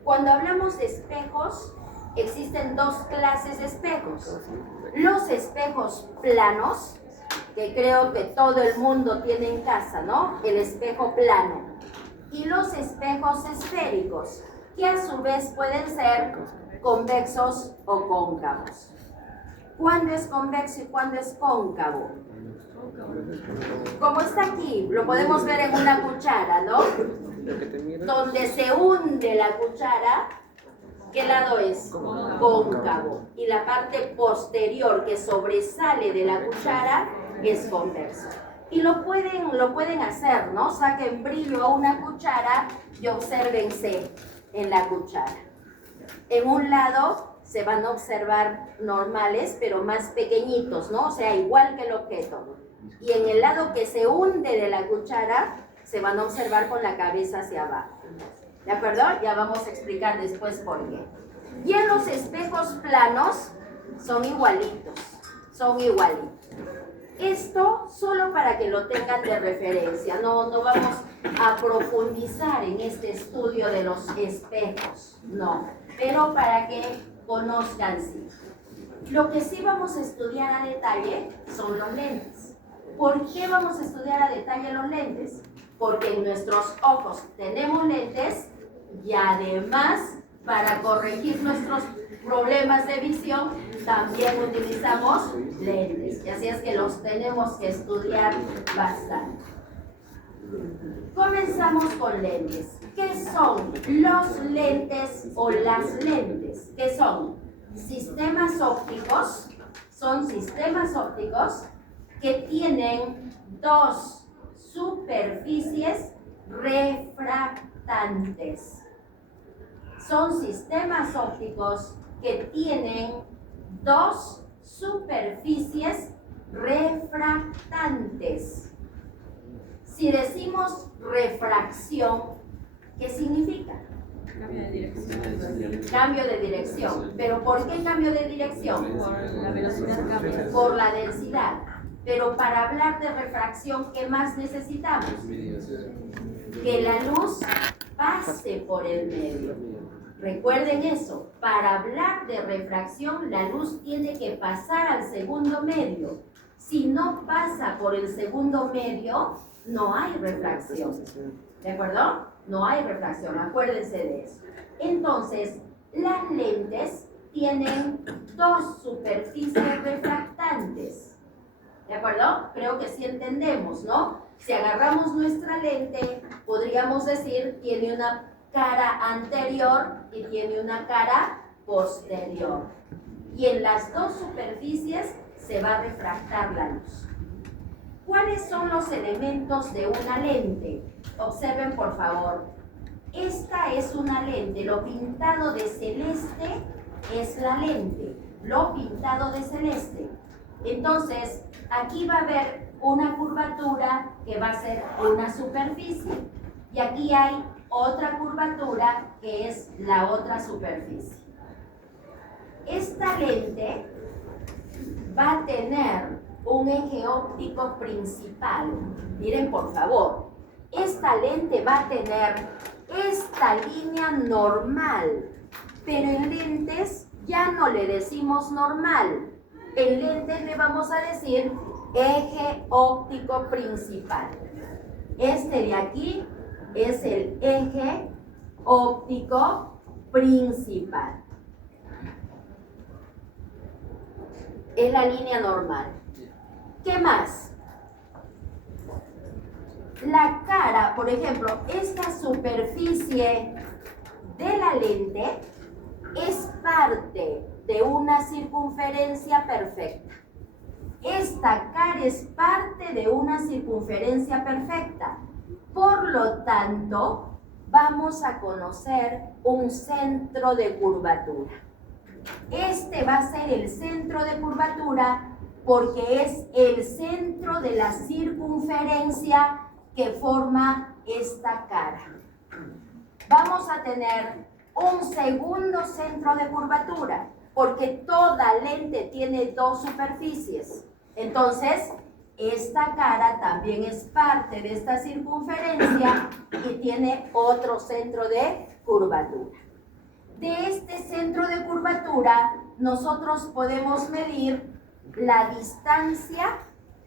Cuando hablamos de espejos, existen dos clases de espejos. Los espejos planos, que creo que todo el mundo tiene en casa, ¿no? El espejo plano. Y los espejos esféricos, que a su vez pueden ser convexos o cóncavos. ¿Cuándo es convexo y cuándo es cóncavo? Como está aquí, lo podemos ver en una cuchara, ¿no? Donde se hunde la cuchara, ¿qué lado es? Cóncavo. Y la parte posterior que sobresale de la cuchara es convexo. Y lo pueden hacer, ¿no? Saquen brillo a una cuchara y obsérvense en la cuchara. En un lado se van a observar normales, pero más pequeñitos, ¿no? O sea, igual que el objeto. Y en el lado que se hunde de la cuchara, se van a observar con la cabeza hacia abajo. ¿De acuerdo? Ya vamos a explicar después por qué. Y en los espejos planos son igualitos. Son igualitos. Esto solo para que lo tengan de referencia. No vamos a profundizar en este estudio de los espejos. No. Pero para que conozcan sí. Lo que sí vamos a estudiar a detalle son los lentes. ¿Por qué vamos a estudiar a detalle los lentes? Porque en nuestros ojos tenemos lentes y además para corregir nuestros problemas de visión también utilizamos lentes. Y así es que los tenemos que estudiar bastante. Comenzamos con lentes. ¿Qué son los lentes o las lentes? ¿Qué son? Sistemas ópticos. Son sistemas ópticos que tienen dos superficies refractantes. Son sistemas ópticos que tienen dos superficies refractantes. Si decimos refracción, ¿qué significa? Cambio de dirección. Cambio de dirección. ¿Pero por qué cambio de dirección? Por la velocidad cambia. Por la densidad. Pero para hablar de refracción, ¿qué más necesitamos? Que la luz pase por el medio. Recuerden eso, para hablar de refracción, la luz tiene que pasar al segundo medio. Si no pasa por el segundo medio, no hay refracción. ¿De acuerdo? No hay refracción, acuérdense de eso. Entonces, las lentes tienen dos superficies refractantes. ¿De acuerdo? Creo que sí entendemos, ¿no? Si agarramos nuestra lente, podríamos decir tiene una cara anterior y tiene una cara posterior. Y en las dos superficies se va a refractar la luz. ¿Cuáles son los elementos de una lente? Observen, por favor. Esta es una lente. Lo pintado de celeste es la lente. Lo pintado de celeste. Entonces, aquí va a haber una curvatura que va a ser una superficie. Y aquí hay otra curvatura que es la otra superficie. Esta lente va a tener un eje óptico principal. Miren, por favor, esta lente va a tener esta línea normal, pero en lentes ya no le decimos normal. En lentes le vamos a decir eje óptico principal. Este de aquí es el eje óptico principal. Es la línea normal. ¿Qué más? La cara, por ejemplo, esta superficie de la lente es parte de una circunferencia perfecta. Esta cara es parte de una circunferencia perfecta. Por lo tanto, vamos a conocer un centro de curvatura. Este va a ser el centro de curvatura porque es el centro de la circunferencia que forma esta cara. Vamos a tener un segundo centro de curvatura porque toda lente tiene dos superficies. Entonces, esta cara también es parte de esta circunferencia y tiene otro centro de curvatura. De este centro de curvatura, nosotros podemos medir la distancia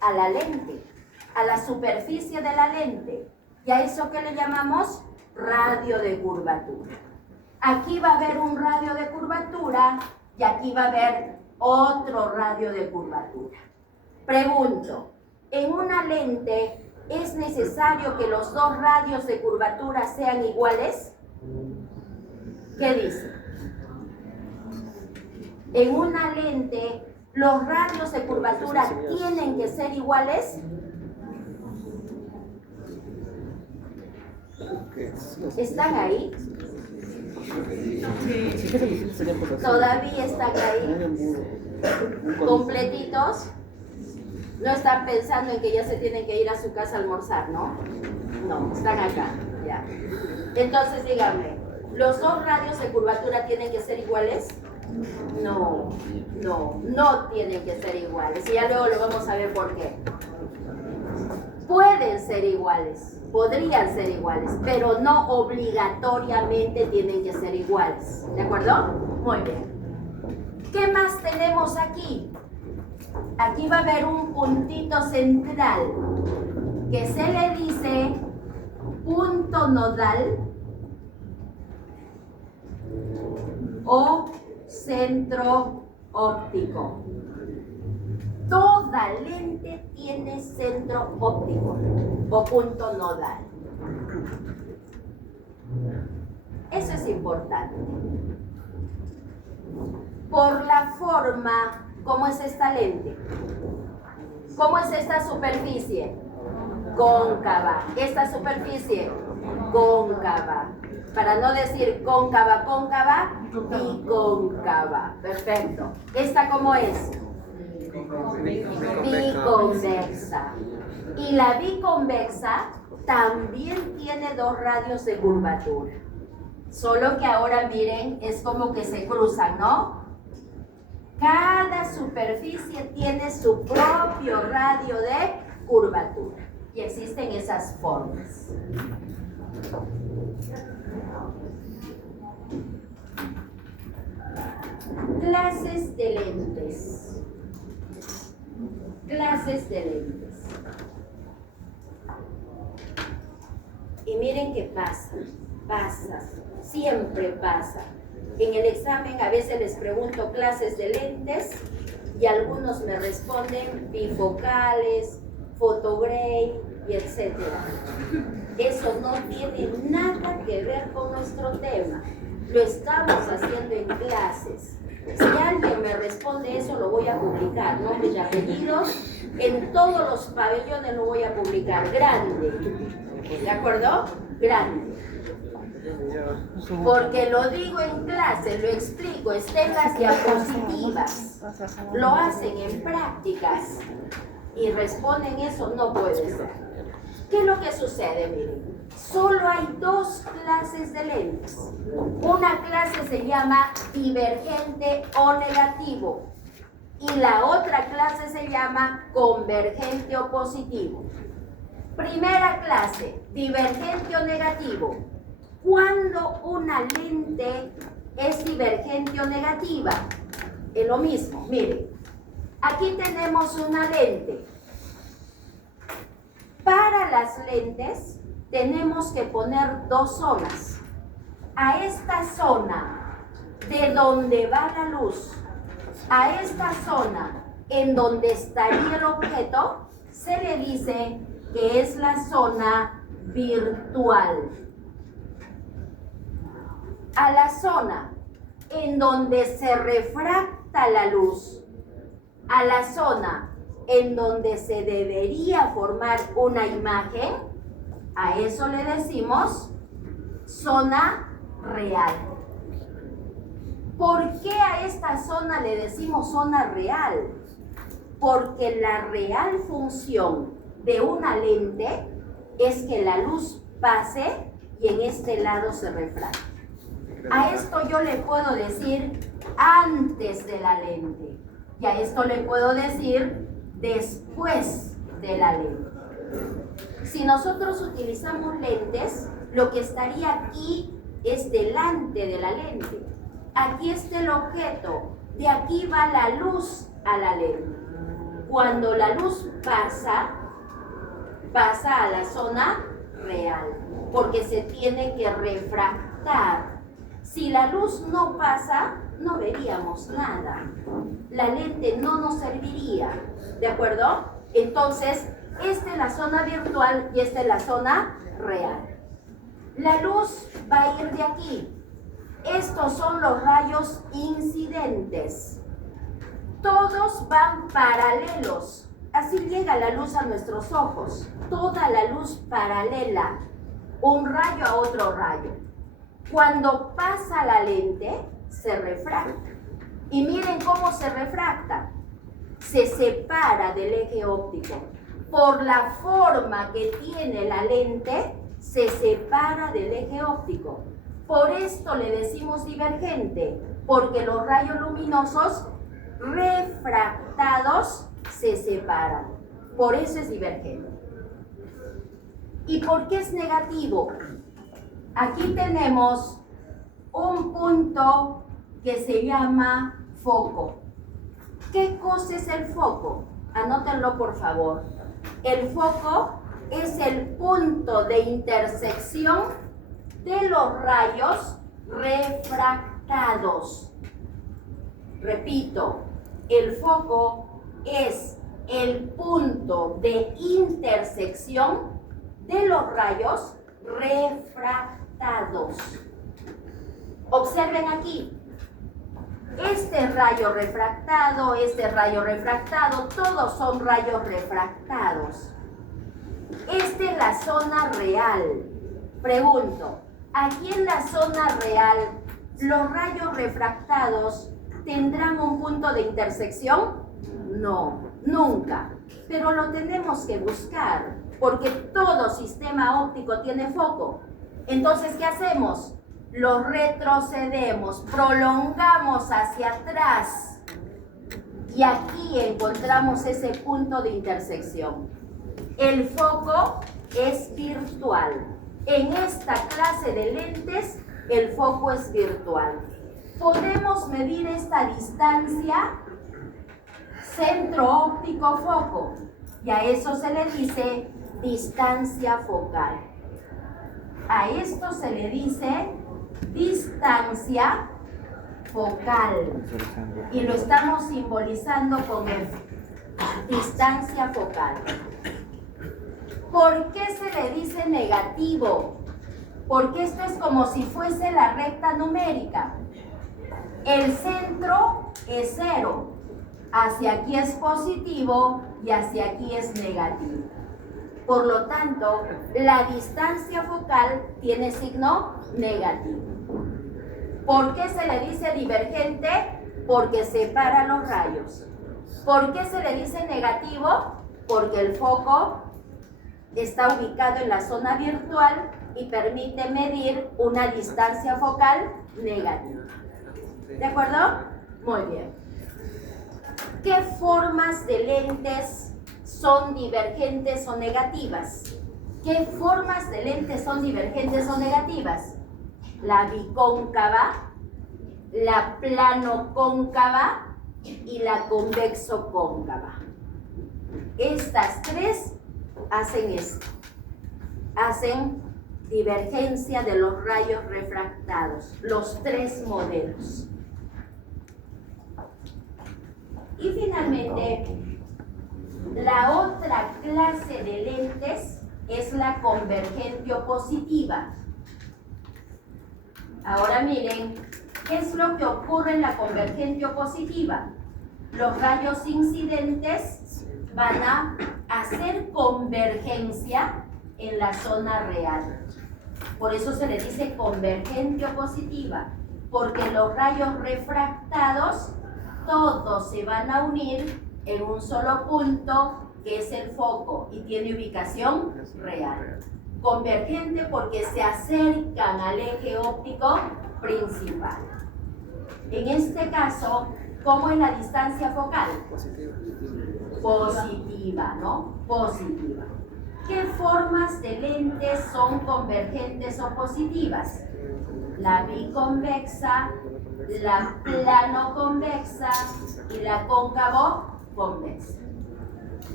a la lente, a la superficie de la lente. Y a eso que le llamamos radio de curvatura. Aquí va a haber un radio de curvatura y aquí va a haber otro radio de curvatura. Pregunto, ¿en una lente es necesario que los dos radios de curvatura sean iguales? ¿Qué dice? En una lente, ¿los radios de curvatura tienen que ser iguales? ¿Están ahí? ¿Todavía están ahí? ¿Completitos? No están pensando en que ya se tienen que ir a su casa a almorzar, ¿no? No, están acá, ya. Entonces díganme, ¿los dos radios de curvatura tienen que ser iguales? No tienen que ser iguales. Y ya luego lo vamos a ver por qué. Pueden ser iguales, podrían ser iguales, pero no obligatoriamente tienen que ser iguales. ¿De acuerdo? Muy bien. ¿Qué más tenemos aquí? Aquí va a haber un puntito central que se le dice punto nodal o centro óptico. Toda lente tiene centro óptico o punto nodal. Eso es importante. Por la forma, ¿cómo es esta lente? ¿Cómo es esta superficie? Cóncava. Esta superficie, cóncava. Para no decir cóncava, cóncava, bicóncava. Perfecto. ¿Esta cómo es? Biconvexa. Y la biconvexa también tiene dos radios de curvatura. Solo que ahora miren, es como que se cruzan, ¿no? Cada superficie tiene su propio radio de curvatura. Y existen esas formas. Clases de lentes. Clases de lentes. Y miren qué pasa, siempre pasa. En el examen a veces les pregunto clases de lentes y algunos me responden bifocales, photogray y etc. Eso no tiene nada que ver con nuestro tema. Lo estamos haciendo en clases. Si alguien me responde eso, lo voy a publicar, nombres y apellidos, en todos los pabellones lo voy a publicar, grande. ¿De acuerdo? Grande. Porque lo digo en clase, lo explico, está en las diapositivas, lo hacen en prácticas y responden eso, no puede ser. ¿Qué es lo que sucede? Miren, solo hay dos clases de lentes. Una clase se llama divergente o negativo y la otra clase se llama convergente o positivo. Primera clase, divergente o negativo. Cuando una lente es divergente o negativa, es lo mismo. Miren, aquí tenemos una lente. Para las lentes tenemos que poner dos zonas. A esta zona de donde va la luz, a esta zona en donde estaría el objeto, se le dice que es la zona virtual. A la zona en donde se refracta la luz, a la zona en donde se debería formar una imagen, a eso le decimos zona real. ¿Por qué a esta zona le decimos zona real? Porque la real función de una lente es que la luz pase y en este lado se refracte. A esto yo le puedo decir antes de la lente y a esto le puedo decir después de la lente. Si nosotros utilizamos lentes, lo que estaría aquí es delante de la lente. Aquí está el objeto, de aquí va la luz a la lente. Cuando la luz pasa a la zona real, porque se tiene que refractar. Si la luz no pasa, no veríamos nada. La lente no nos serviría, ¿de acuerdo? Entonces, esta es la zona virtual y esta es la zona real. La luz va a ir de aquí. Estos son los rayos incidentes. Todos van paralelos. Así llega la luz a nuestros ojos. Toda la luz paralela. Un rayo a otro rayo. Cuando pasa la lente, se refracta. Y miren cómo se refracta. Se separa del eje óptico. Por la forma que tiene la lente, se separa del eje óptico. Por esto le decimos divergente, porque los rayos luminosos refractados se separan. Por eso es divergente. ¿Y por qué es negativo? Aquí tenemos un punto que se llama foco. ¿Qué cosa es el foco? Anótenlo, por favor. El foco es el punto de intersección de los rayos refractados. Repito, el foco es el punto de intersección de los rayos refractados. Observen aquí. Este rayo refractado, todos son rayos refractados. Esta es la zona real. Pregunto, aquí en la zona real, ¿los rayos refractados tendrán un punto de intersección? No, nunca. Pero lo tenemos que buscar, porque todo sistema óptico tiene foco. Entonces, ¿qué hacemos? Los retrocedemos, prolongamos hacia atrás y aquí encontramos ese punto de intersección. El foco es virtual. En esta clase de lentes, el foco es virtual. Podemos medir esta distancia centro óptico foco y a eso se le dice distancia focal. A esto se le dice distancia focal y lo estamos simbolizando con F. Distancia focal. ¿Por qué se le dice negativo? Porque esto es como si fuese la recta numérica. El centro es 0. Hacia aquí es positivo y hacia aquí es negativo. Por lo tanto, la distancia focal tiene signo negativo. ¿Por qué se le dice divergente? Porque separa los rayos. ¿Por qué se le dice negativo? Porque el foco está ubicado en la zona virtual y permite medir una distancia focal negativa. ¿De acuerdo? Muy bien. ¿Qué formas de lentes son divergentes o negativas? ¿Qué formas de lentes son divergentes o negativas? La bicóncava, la plano-cóncava y la convexo-cóncava. Estas tres hacen esto. Hacen divergencia de los rayos refractados. Los tres modelos. Y finalmente, la otra clase de lentes es la convergente opositiva. Ahora miren, ¿qué es lo que ocurre en la convergente opositiva? Los rayos incidentes van a hacer convergencia en la zona real. Por eso se le dice convergente opositiva, porque los rayos refractados todos se van a unir en un solo punto que es el foco y tiene ubicación real. Convergente porque se acercan al eje óptico principal. En este caso, ¿cómo es la distancia focal? Positiva, ¿no? Positiva. ¿Qué formas de lentes son convergentes o positivas? La biconvexa, la plano-convexa y la cóncavo-convexa.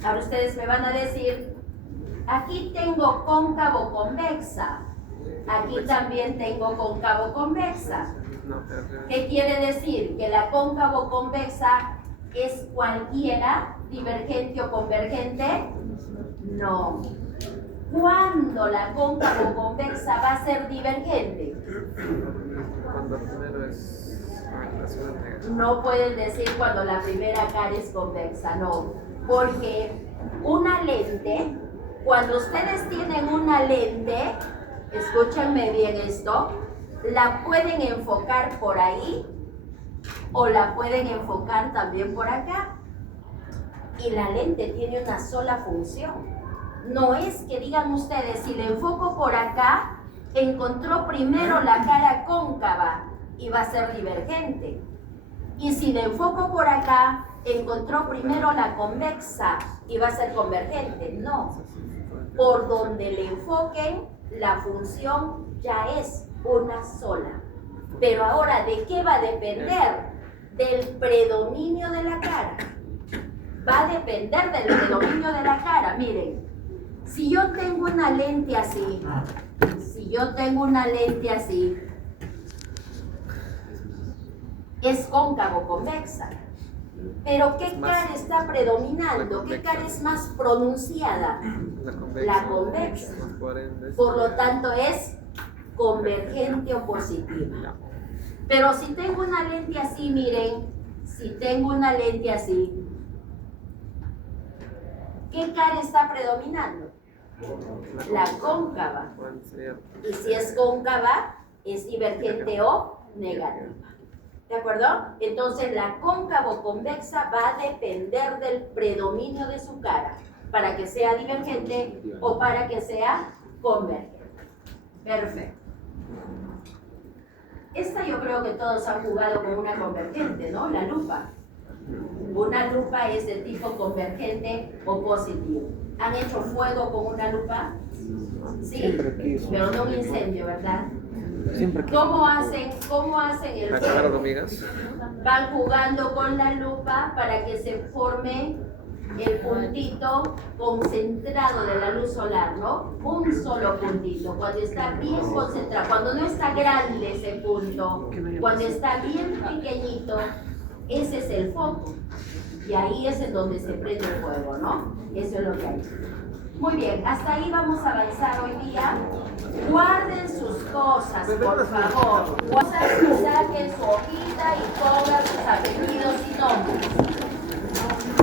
Ahora ustedes me van a decir, aquí tengo cóncavo-convexa, aquí también tengo cóncavo-convexa. ¿Qué quiere decir? Que la cóncavo convexa es cualquiera, divergente o convergente. No. ¿Cuándo la cóncavo convexa va a ser divergente? Cuando primero es negativa. No pueden decir cuando la primera cara es convexa, no. Porque una lente, cuando ustedes tienen una lente, escúchenme bien esto, la pueden enfocar por ahí o la pueden enfocar también por acá. Y la lente tiene una sola función. No es que digan ustedes, si le enfoco por acá, encontró primero la cara cóncava y va a ser divergente. Y si le enfoco por acá, encontró primero la convexa y va a ser convergente. No. Por donde le enfoquen, la función ya es una sola. Pero ahora, ¿de qué va a depender? Del predominio de la cara. Va a depender del predominio de la cara. Miren, si yo tengo una lente así, es cóncavo convexa. Pero ¿qué cara está predominando? ¿Qué cara es más pronunciada? La convexa. Por lo tanto es convergente o positiva. Pero si tengo una lente así, miren, si tengo una lente así, ¿qué cara está predominando? La cóncava. Y si es cóncava, es divergente o negativa. ¿De acuerdo? Entonces la cóncavo convexa va a depender del predominio de su cara para que sea divergente o para que sea convergente. Perfecto. Esta yo creo que todos han jugado con una convergente, ¿no? La lupa. Una lupa es de tipo convergente o positivo. ¿Han hecho fuego con una lupa? Sí, pero no un incendio, ¿verdad? ¿Cómo hacen el fuego? Van jugando con la lupa para que se forme el puntito concentrado de la luz solar, ¿no? Un solo puntito, cuando está bien concentrado, cuando no está grande ese punto, cuando está bien pequeñito, ese es el foco. Y ahí es en donde se prende el fuego, ¿no? Eso es lo que hay. Muy bien, hasta ahí vamos a avanzar hoy día. Guarden sus cosas, por favor. Saquen su hojita y pongan sus apellidos.